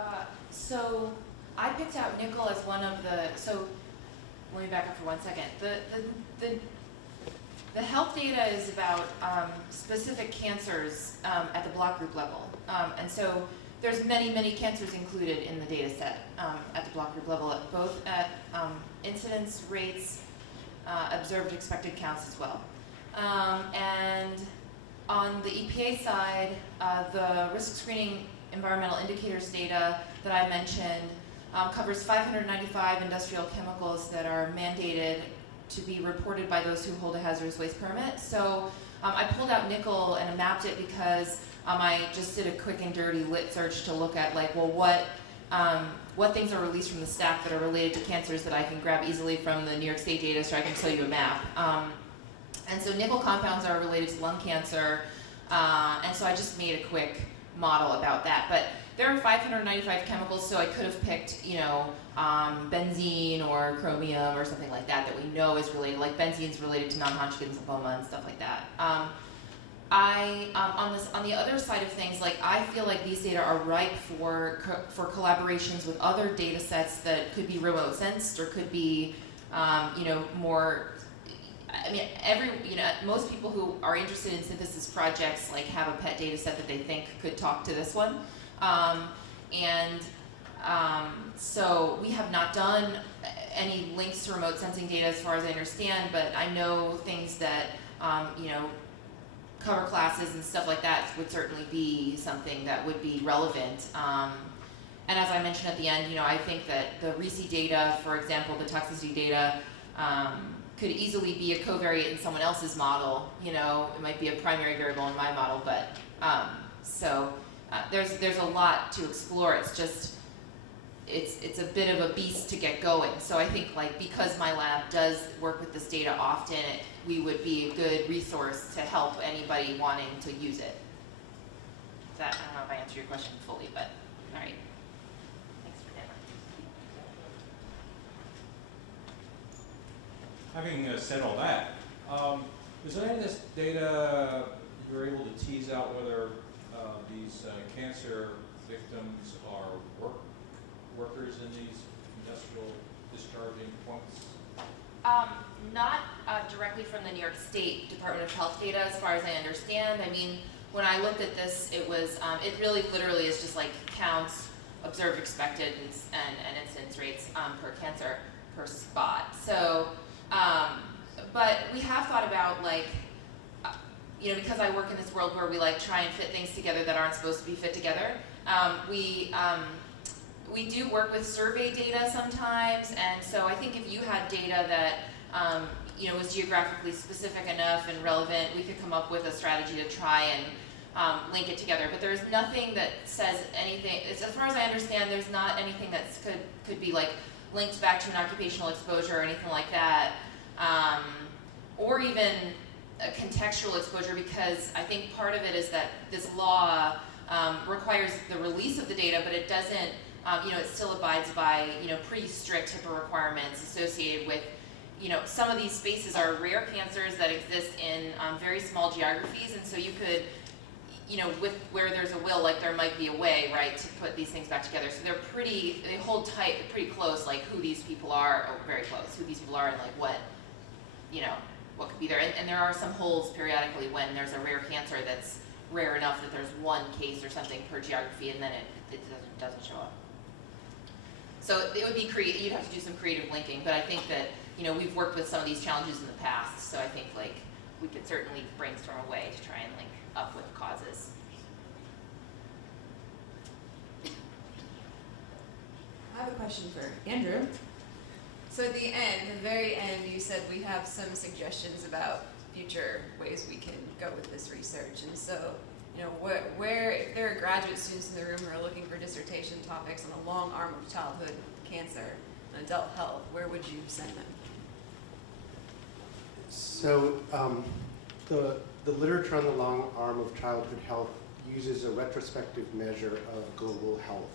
that? So I picked out nickel as one of the, so let me back up for 1 second. The health data is about specific cancers at the block group level. And so there's many cancers included in the data set at the block group level, both at incidence rates, observed expected counts as well. And on the EPA side, the risk screening environmental indicators data that I mentioned covers 595 industrial chemicals that are mandated to be reported by those who hold a hazardous waste permit. So I pulled out nickel and mapped it because I just did a quick and dirty lit search to look at like, well, what things are released from the stack that are related to cancers that I can grab easily from the New York State data, so I can show you a map. And so nickel compounds are related to lung cancer, and so I just made a quick model about that. But there are 595 chemicals, so I could have picked, benzene or chromium or something like that we know is related. Like benzene's related to non-Hodgkin's lymphoma and stuff like that. On the other side of things, like I feel like these data are ripe for collaborations with other data sets that could be remote sensed or could be, more. I mean, most people who are interested in synthesis projects like have a pet data set that they think could talk to this one. So we have not done any links to remote sensing data as far as I understand, but I know things that, cover classes and stuff like that would certainly be something that would be relevant. And as I mentioned at the end, I think that the RISI data, for example, the toxicity data, could easily be a covariate in someone else's model. It might be a primary variable in my model, but there's a lot to explore. It's just it's a bit of a beast to get going. So I think because my lab does work with this data often, we would be a good resource to help anybody wanting to use it. I don't know if I answered your question fully, but all right. Thanks for that. Having said all that, is there any of this data you're able to tease out whether these cancer victims are workers in these industrial discharging points? Not directly from the New York State Department of Health data, as far as I understand. I mean, when I looked at this, it was it really literally is just like counts, observed expected, and incidence rates per cancer per spot. So, but we have thought about because I work in this world where we try and fit things together that aren't supposed to be fit together. We do work with survey data sometimes, and so I think if you had data that was geographically specific enough and relevant, we could come up with a strategy to try and link it together. But there's nothing that says anything. As far as I understand, there's not anything that could be linked back to an occupational exposure or anything like that, or even a contextual exposure, because I think part of it is that this law requires the release of the data, but it doesn't. It still abides by, pretty strict HIPAA requirements associated with, some of these spaces are rare cancers that exist in very small geographies, and so you could, you know, with where there's a will, like there might be a way, right, to put these things back together. So they hold tight, they're pretty close, like who these people are, or very close, who these people are and like what, you know, what could be there. And there are some holes periodically when there's a rare cancer that's rare enough that there's one case or something per geography and then it doesn't show up. So it would be you'd have to do some creative linking, but I think that, you know, we've worked with some of these challenges in the past, so I think like we could certainly brainstorm a way to try and link up with causes. I have a question for Andrew. So at the end, the very end, you said we have some suggestions about future ways we can go with this research. And so, you know, where if there are graduate students in the room who are looking for dissertation topics on the long arm of childhood cancer and adult health, where would you send them? So the literature on the long arm of childhood health uses a retrospective measure of global health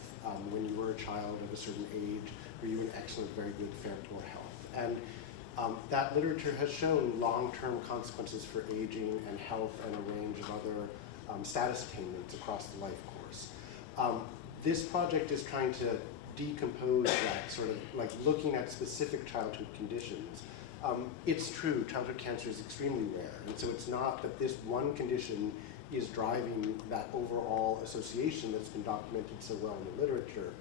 when you were a child of a certain age, were you in excellent, very good, fair, poor health. And that literature has shown long-term consequences for aging and health and a range of other status attainments across the life course. This project is trying to decompose that, sort of like looking at specific childhood conditions. It's true, childhood cancer is extremely rare, and so it's not that this one condition is driving that overall association that's been documented so well in the literature.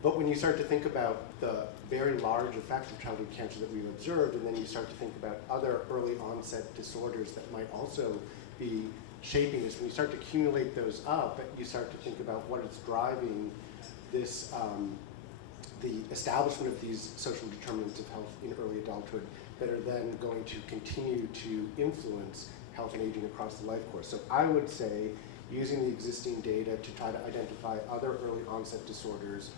But when you start to think about the very large effects of childhood cancer that we've observed, and then you start to think about other early onset disorders that might also be shaping this, when you start to accumulate those up, you start to think about what is driving this, the establishment of these social determinants of health in early adulthood that are then going to continue to influence health and aging across the life course. So I would say using the existing data to try to identify other early onset disorders,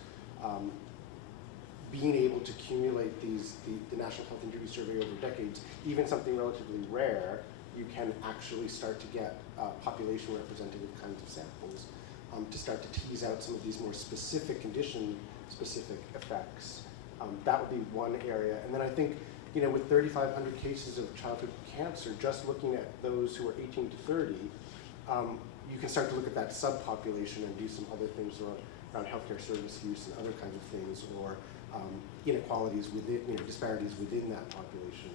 being able to accumulate these, the National Health Injury Survey over decades, even something relatively rare, you can actually start to get population representative kinds of samples to start to tease out some of these more specific condition-specific effects. That would be one area. And then I think, you know, with 3,500 cases of childhood cancer, just looking at those who are 18 to 30, you can start to look at that subpopulation and do some other things around healthcare service use and other kinds of things, or inequalities within, you know, disparities within that population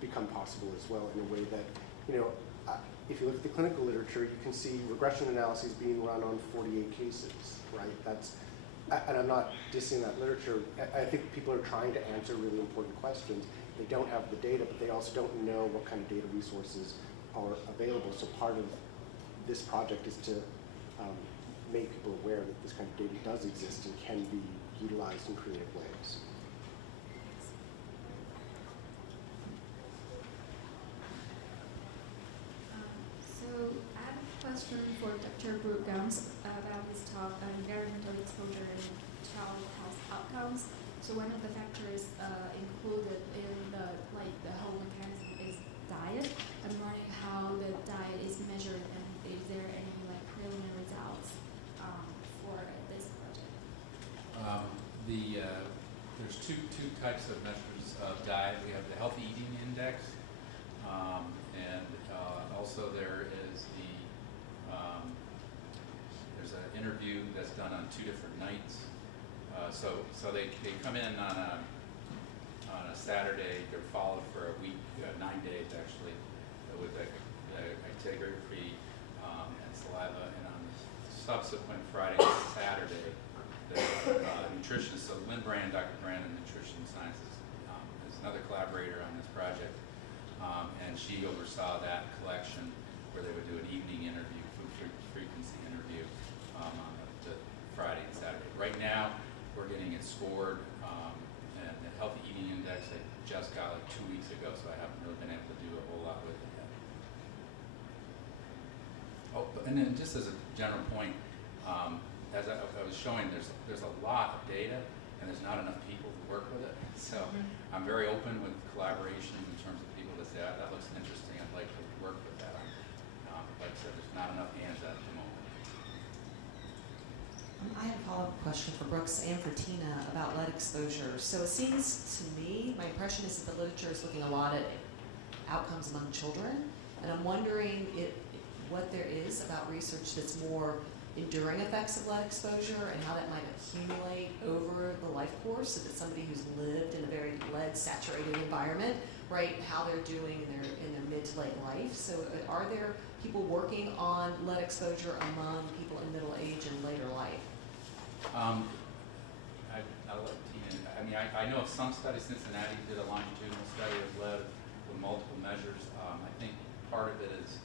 become possible as well in a way that, you know, if you look at the clinical literature, you can see regression analyses being run on 48 cases, right? That's, and I'm not dissing that literature. I think people are trying to answer really important questions. They don't have the data, but they also don't know what kind of data resources are available. So part of this project is to make people aware that this kind of data does exist and can be utilized in creative ways. So I have a question for Dr. Brooke Gums about this talk on environmental exposure and child health outcomes. So one of the factors included in the whole mechanism is diet. I'm wondering how the diet is measured and is there any preliminary results for this project? There's two types of measures of diet. We have the Healthy Eating Index, and also there is there's an interview that's done on 2 different nights. So they come in on a Saturday. They're followed for a week, 9 days actually, with actigraphy and saliva, and on the subsequent Friday and Saturday, the nutritionist, so Lynn Brand, Dr. Brand in Nutrition Sciences, is another collaborator on this project, and she oversaw that collection where they would do an evening interview, food frequency interview, on the Friday and Saturday. Right now, we're getting it scored, and the Healthy Eating Index I just got 2 weeks ago, so I haven't really been able to do a whole lot with it yet. Oh, and then just as a general point, as I was showing, there's a lot of data, and there's not enough people to work with it. So I'm very open with collaboration in terms of people that say, that looks interesting, I'd like to work with that. Like I said, there's not enough hands at the moment. I have a follow-up question for Brooks and for Tina about lead exposure. So it seems to me, my impression is that the literature is looking a lot at outcomes among children, and I'm wondering if what there is about research that's more enduring effects of lead exposure and how that might accumulate over the life course, so that somebody who's lived in a very lead-saturated environment, right, how they're doing in their mid to late life. So are there people working on lead exposure among people in middle age and later life? I'll let Tina, I mean, I know of some studies. Cincinnati did a longitudinal study of lead with multiple measures. I think part of it is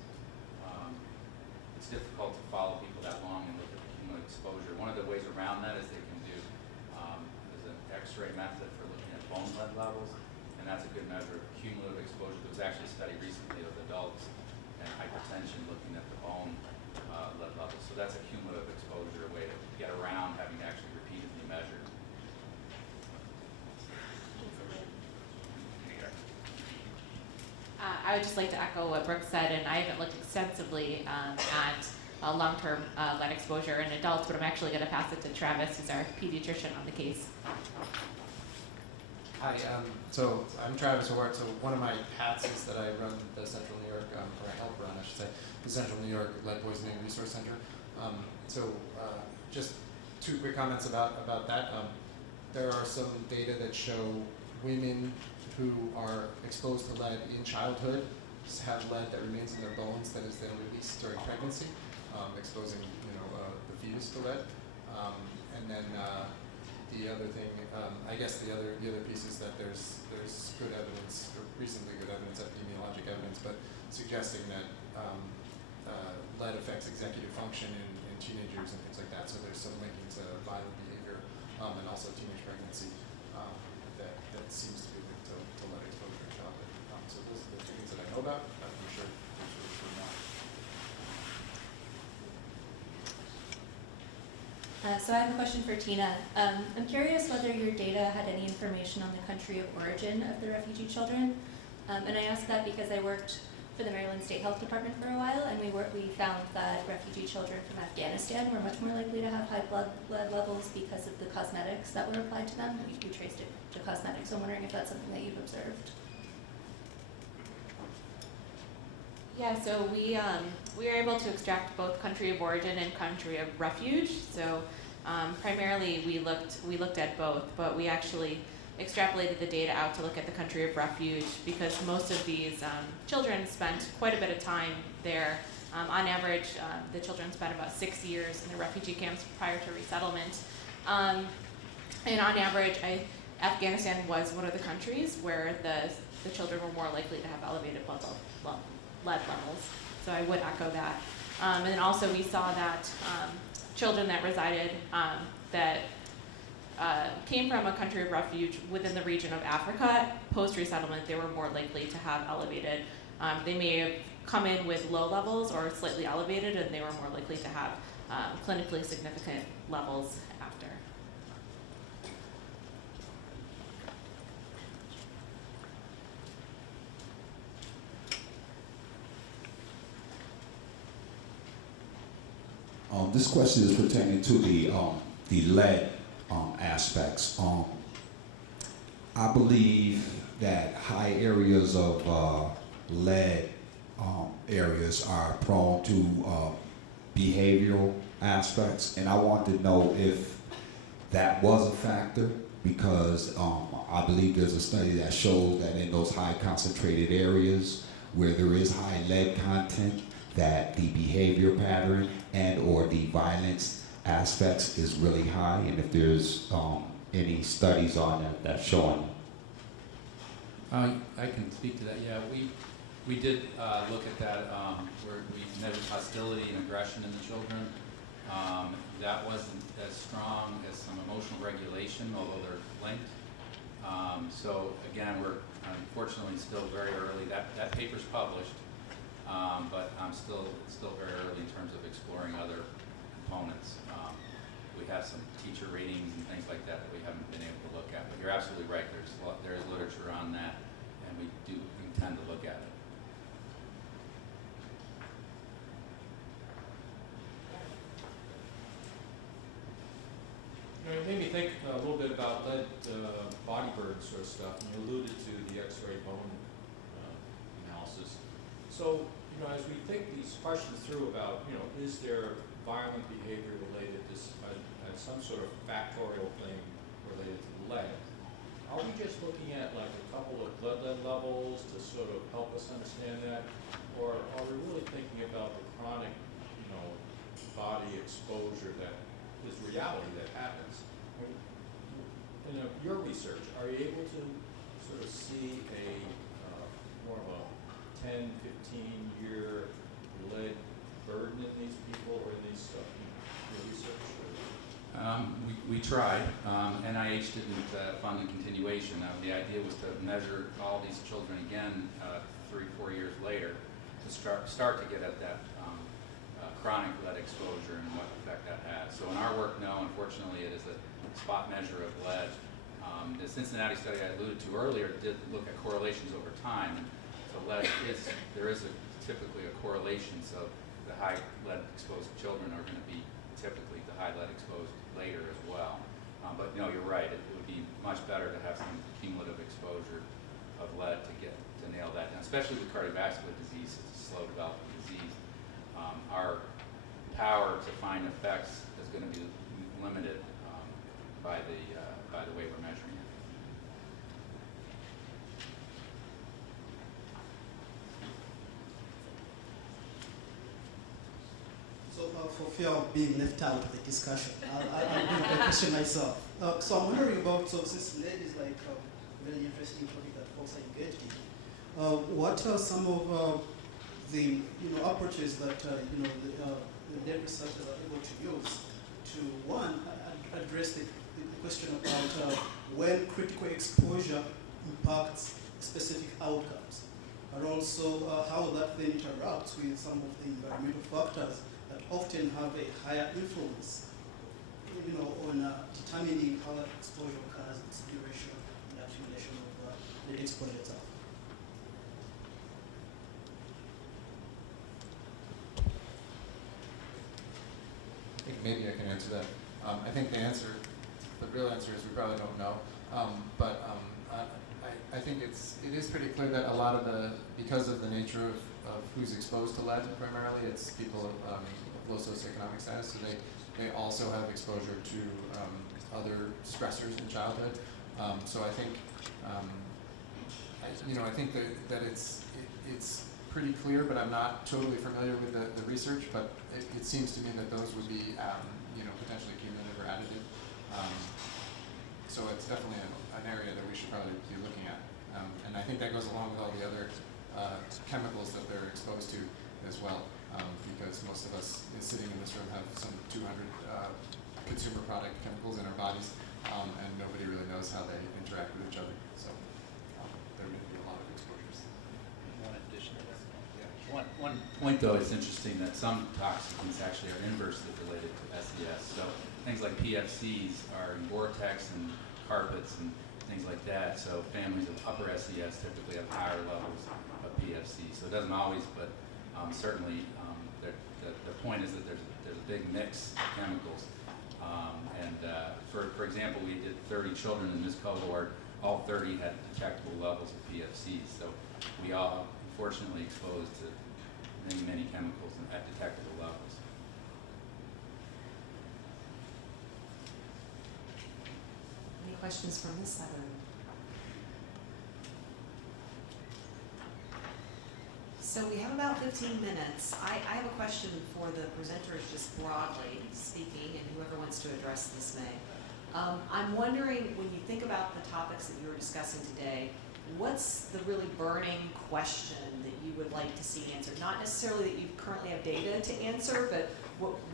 it's difficult to follow people that long and look at the cumulative exposure. One of the ways around that is they can do there's an X-ray method for looking at bone lead levels, and that's a good measure of cumulative exposure. There was actually a study recently of adults and hypertension looking at the bone lead levels. So that's a cumulative exposure, a way to get around having to actually repeatedly measure. I would just like to echo what Brooke said, and I haven't looked extensively at long-term lead exposure in adults, but I'm actually going to pass it to Travis, who's our pediatrician on the case. Hi, so I'm Travis Hort. So one of my hats is that I run the Central New York, or I help run, I should say, the Central New York Lead Poisoning Resource Center. Just two quick comments about that. There are some data that show women who are exposed to lead in childhood have lead that remains in their bones that is then released during pregnancy, exposing the fetus to lead. And then the other thing, I guess the other piece is that there's good evidence, or reasonably good evidence, epidemiologic evidence, but suggesting that lead affects executive function in teenagers and things like that. So there's some linking to violent behavior and also teenage pregnancy that seems to be linked to lead exposure in childhood. So those are the two things that I know about. I'm sure there's more. So I have a question for Tina. I'm curious whether your data had any information on the country of origin of the refugee children. And I ask that because I worked for the Maryland State Health Department for a while, and we found that refugee children from Afghanistan were much more likely to have high lead levels because of the cosmetics that were applied to them. We traced it to cosmetics, so I'm wondering if that's something that you've observed. Yeah, so we were able to extract both country of origin and country of refuge. So primarily we looked at both, but we actually extrapolated the data out to look at the country of refuge because most of these children spent quite a bit of time there. On average, the children spent about 6 years in the refugee camps prior to resettlement. And on average, Afghanistan was one of the countries where the children were more likely to have elevated lead levels. So I would echo that. And then also we saw that children that resided, that came from a country of refuge within the region of Africa, post-resettlement, they were more likely to have elevated. They may have come in with low levels or slightly elevated, and they were more likely to have clinically significant levels after. This question is pertaining to the lead aspects. I believe that high areas of lead areas are prone to behavioral aspects, and I want to know if that was a factor because I believe there's a study that shows that in those high concentrated areas where there is high lead content, that the behavior pattern and or the violence aspects is really high, and if there's any studies on that that's showing. I can speak to that. Yeah, we did look at that where we measured hostility and aggression in the children. That wasn't as strong as some emotional regulation, although they're linked. So again, we're unfortunately still very early. That paper's published, but it's still very early in terms of exploring other components. We have some teacher ratings and things like that we haven't been able to look at. But you're absolutely right. There is literature on that, and we do intend to look at it. You know, it made me think a little bit about lead body burden sort of stuff, and you alluded to the X-ray bone analysis. So, as we think these questions through about, is there violent behavior related to some sort of factorial thing related to lead? Are we just looking at like a couple of blood lead levels to sort of help us understand that? Or are we really thinking about the chronic, body exposure that is reality that happens? In your research, are you able to sort of see a more of a 10, 15-year lead burden in these people or in these your research? We tried. NIH didn't fund the continuation. The idea was to measure all these children again 3-4 years later to start to get at that chronic lead exposure and what effect that has. So in our work, no, unfortunately, it is a spot measure of lead. The Cincinnati study I alluded to earlier did look at correlations over time. And so there is typically a correlation. So the high lead exposed children are going to be typically the high lead exposed later as well. But no, you're right. It would be much better to have some cumulative exposure of lead to nail that down, especially with cardiovascular disease. It's a slow developing disease. Our power to find effects is going to be limited by the way we're measuring it. So for fear of being left out of the discussion, I'll do the question myself. So I'm wondering about, so since lead is like a really interesting topic that folks are engaged in, what are some of the approaches that the lead researchers are able to use to, one, address the question about when critical exposure impacts specific outcomes, and also how that then interacts with some of the environmental factors that often have a higher influence, on determining how that exposure occurs, its duration, and accumulation of lead exposure itself. I think maybe I can answer that. I think the real answer is we probably don't know. I think it is pretty clear that a lot of because of the nature of who's exposed to lead primarily, it's people of low socioeconomic status, so they also have exposure to other stressors in childhood. So I think I think that it's pretty clear, but I'm not totally familiar with the research, but it seems to me that those would be potentially cumulative or additive. So it's definitely an area that we should probably be looking at. And I think that goes along with all the other chemicals that they're exposed to as well, because most of us sitting in this room have some 200 consumer product chemicals in our bodies, and nobody really knows how they interact with each other. So there may be a lot of exposures. One addition to that. One point, though, it's interesting that some toxins actually are inversely related to SES. So things like PFCs are in Gore-Tex and carpets and things like that. So families of upper SES typically have higher levels of PFC. So it doesn't always, but certainly the point is that there's a big mix of chemicals. For example, we did 30 children in this cohort. All 30 had detectable levels of PFCs. So we all, unfortunately, exposed to many chemicals at detectable levels. Any questions from this side of the room? So we have about 15 minutes. I have a question for the presenters, just broadly speaking, and whoever wants to address this may. I'm wondering, when you think about the topics that you were discussing today, what's the really burning question that you would like to see answered? Not necessarily that you currently have data to answer, but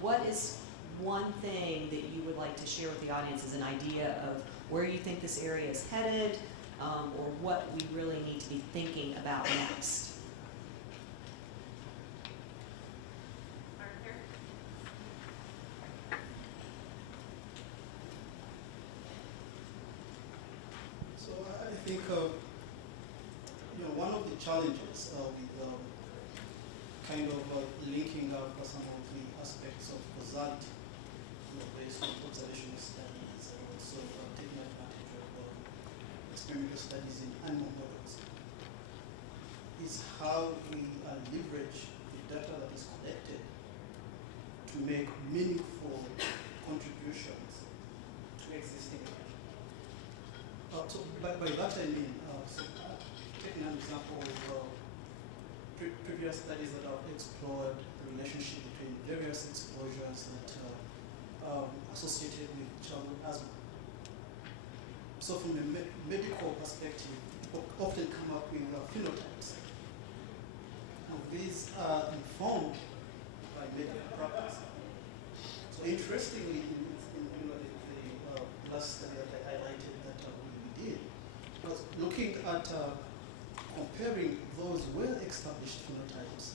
what is one thing that you would like to share with the audience as an idea of where you think this area is headed, or what we really need to be thinking about next? So I think one of the challenges with kind of linking up some of the aspects of causality, based on observational studies, and also taking advantage of experimental studies in animal models, is how we leverage the data that is collected to make meaningful contributions to existing data. So by that I mean, taking an example of previous studies that have explored the relationship between various exposures that are associated with childhood asthma. So from a medical perspective, we often come up with phenotypes. And these are informed by medical practice. So interestingly, in the last study that I highlighted that we did, was looking at comparing those well-established phenotypes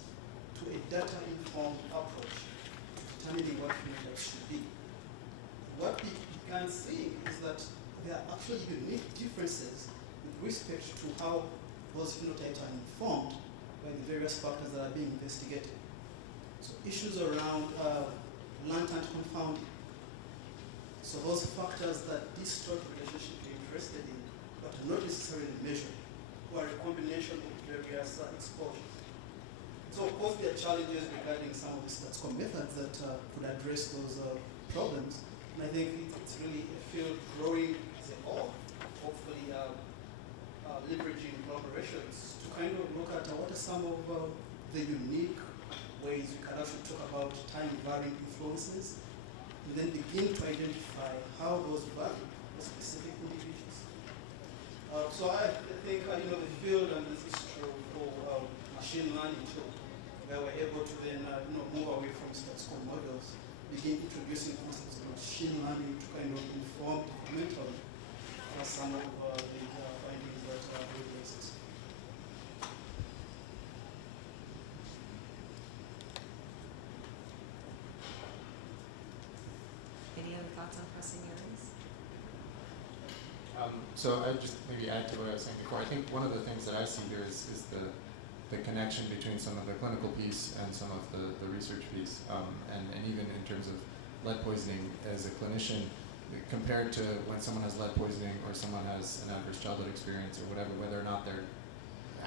to a data-informed approach to determining what phenotypes should be. What we can see is that there are actually unique differences with respect to how those phenotypes are informed by the various factors that are being investigated. So issues around latent confounding. So those factors that distort the relationship you're interested in, but are not necessarily measured, or a combination of various exposures. So of course there are challenges regarding some of the statistical methods that could address those problems. And I think it's really a field growing as a whole, hopefully leveraging collaborations to kind of look at what are some of the unique ways we can actually talk about time-varying influences, and then begin to identify how those vary for specific individuals. So I think the field, and this is true for machine learning too, where we're able to then move away from statistical models, begin introducing concepts of machine learning to kind of inform developmentally some of the findings that already exist. Any other thoughts on pressing areas? So I just maybe add to what I was saying before. I think one of the things that I see here is the connection between some of the clinical piece and some of the research piece, and even in terms of lead poisoning as a clinician, compared to when someone has lead poisoning or someone has an adverse childhood experience or whatever, whether or not they're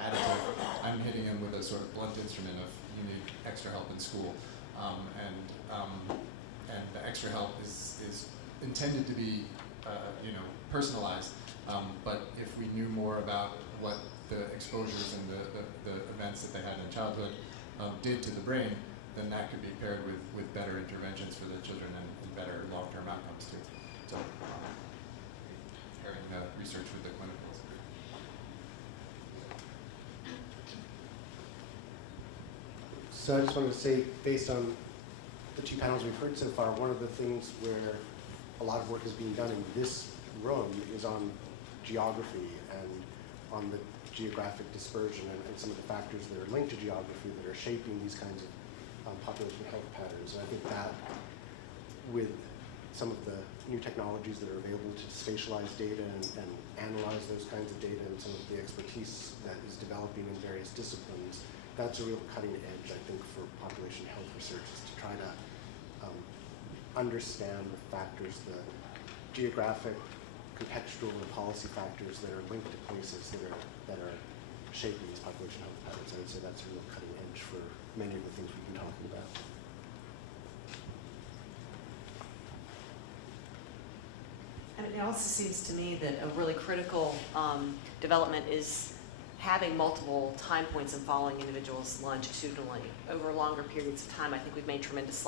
additive, I'm hitting them with a sort of blunt instrument of you need extra help in school, and the extra help is intended to be personalized, but if we knew more about what the exposures and the events that they had in childhood did to the brain, then that could be paired with better interventions for the children and better long-term outcomes too. So pairing the research with the clinicals. So I just wanted to say, based on the two panels we've heard so far, one of the things where a lot of work is being done in this room is on geography and on the geographic dispersion and some of the factors that are linked to geography that are shaping these kinds of population health patterns. And I think that with some of the new technologies that are available to spatialize data and analyze those kinds of data and some of the expertise that is developing in various disciplines, that's a real cutting edge, I think, for population health research, is to try to understand the factors, the geographic, contextual, and policy factors that are linked to places that are shaping these population health patterns. I would say that's a real cutting edge for many of the things we've been talking about. And it also seems to me that a really critical development is having multiple time points and following individuals longitudinally over longer periods of time. I think we've made tremendous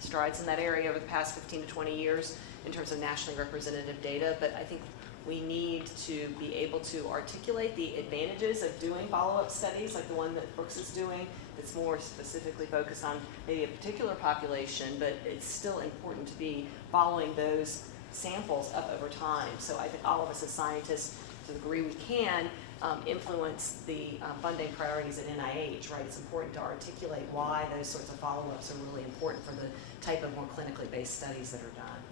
strides in that area over the past 15 to 20 years in terms of nationally representative data, but I think we need to be able to articulate the advantages of doing follow-up studies like the one that Brooks is doing that's more specifically focused on maybe a particular population, but it's still important to be following those samples up over time. So I think all of us as scientists, to the degree we can, influence the funding priorities at NIH, right? It's important to articulate why those sorts of follow-ups are really important for the type of more clinically based studies that are done.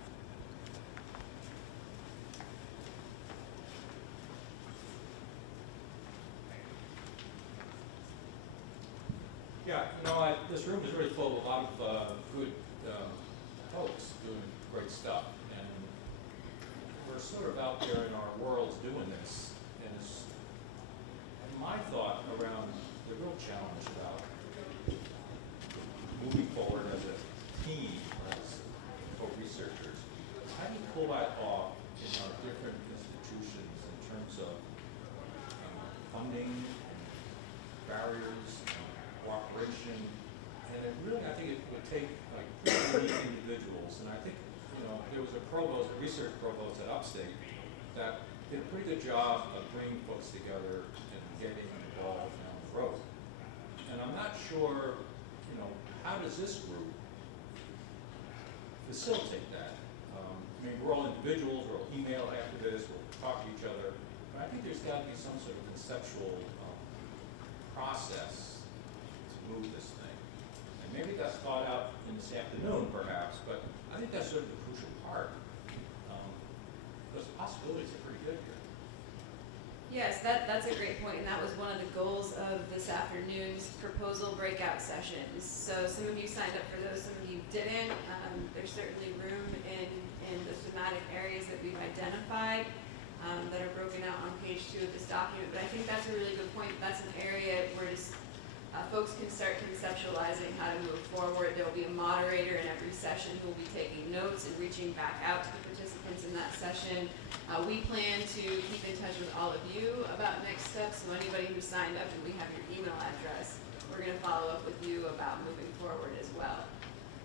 Yeah, this room is really full of a lot of good folks doing great stuff, and we're sort of out there in our worlds doing this. And my thought around the real challenge about moving forward as a team, as co-researchers. How do you pull that off in our different institutions in terms of funding, barriers, cooperation? And it really, I think it would take like pretty unique individuals. And I think, you know, there was a provost, a research provost at Upstate that did a pretty good job of bringing folks together and getting involved down the road. And I'm not sure, you know, how does this group facilitate that? I mean, we're all individuals, we'll email after this, we'll talk to each other, but I think there's got to be some sort of conceptual process to move this thing. And maybe that's thought out in this afternoon, perhaps, but I think that's sort of the crucial part. Because the possibilities are pretty good here. Yes, that's a great point, and that was one of the goals of this afternoon's proposal breakout sessions. So some of you signed up for those, some of you didn't. There's certainly room in the thematic areas that we've identified that are broken out on page 2 of this document. But I think that's a really good point. That's an area where just, folks can start conceptualizing how to move forward. There will be a moderator in every session who will be taking notes and reaching back out to the participants in that session. We plan to keep in touch with all of you about next steps. So anybody who signed up and we have your email address, we're going to follow up with you about moving forward as well.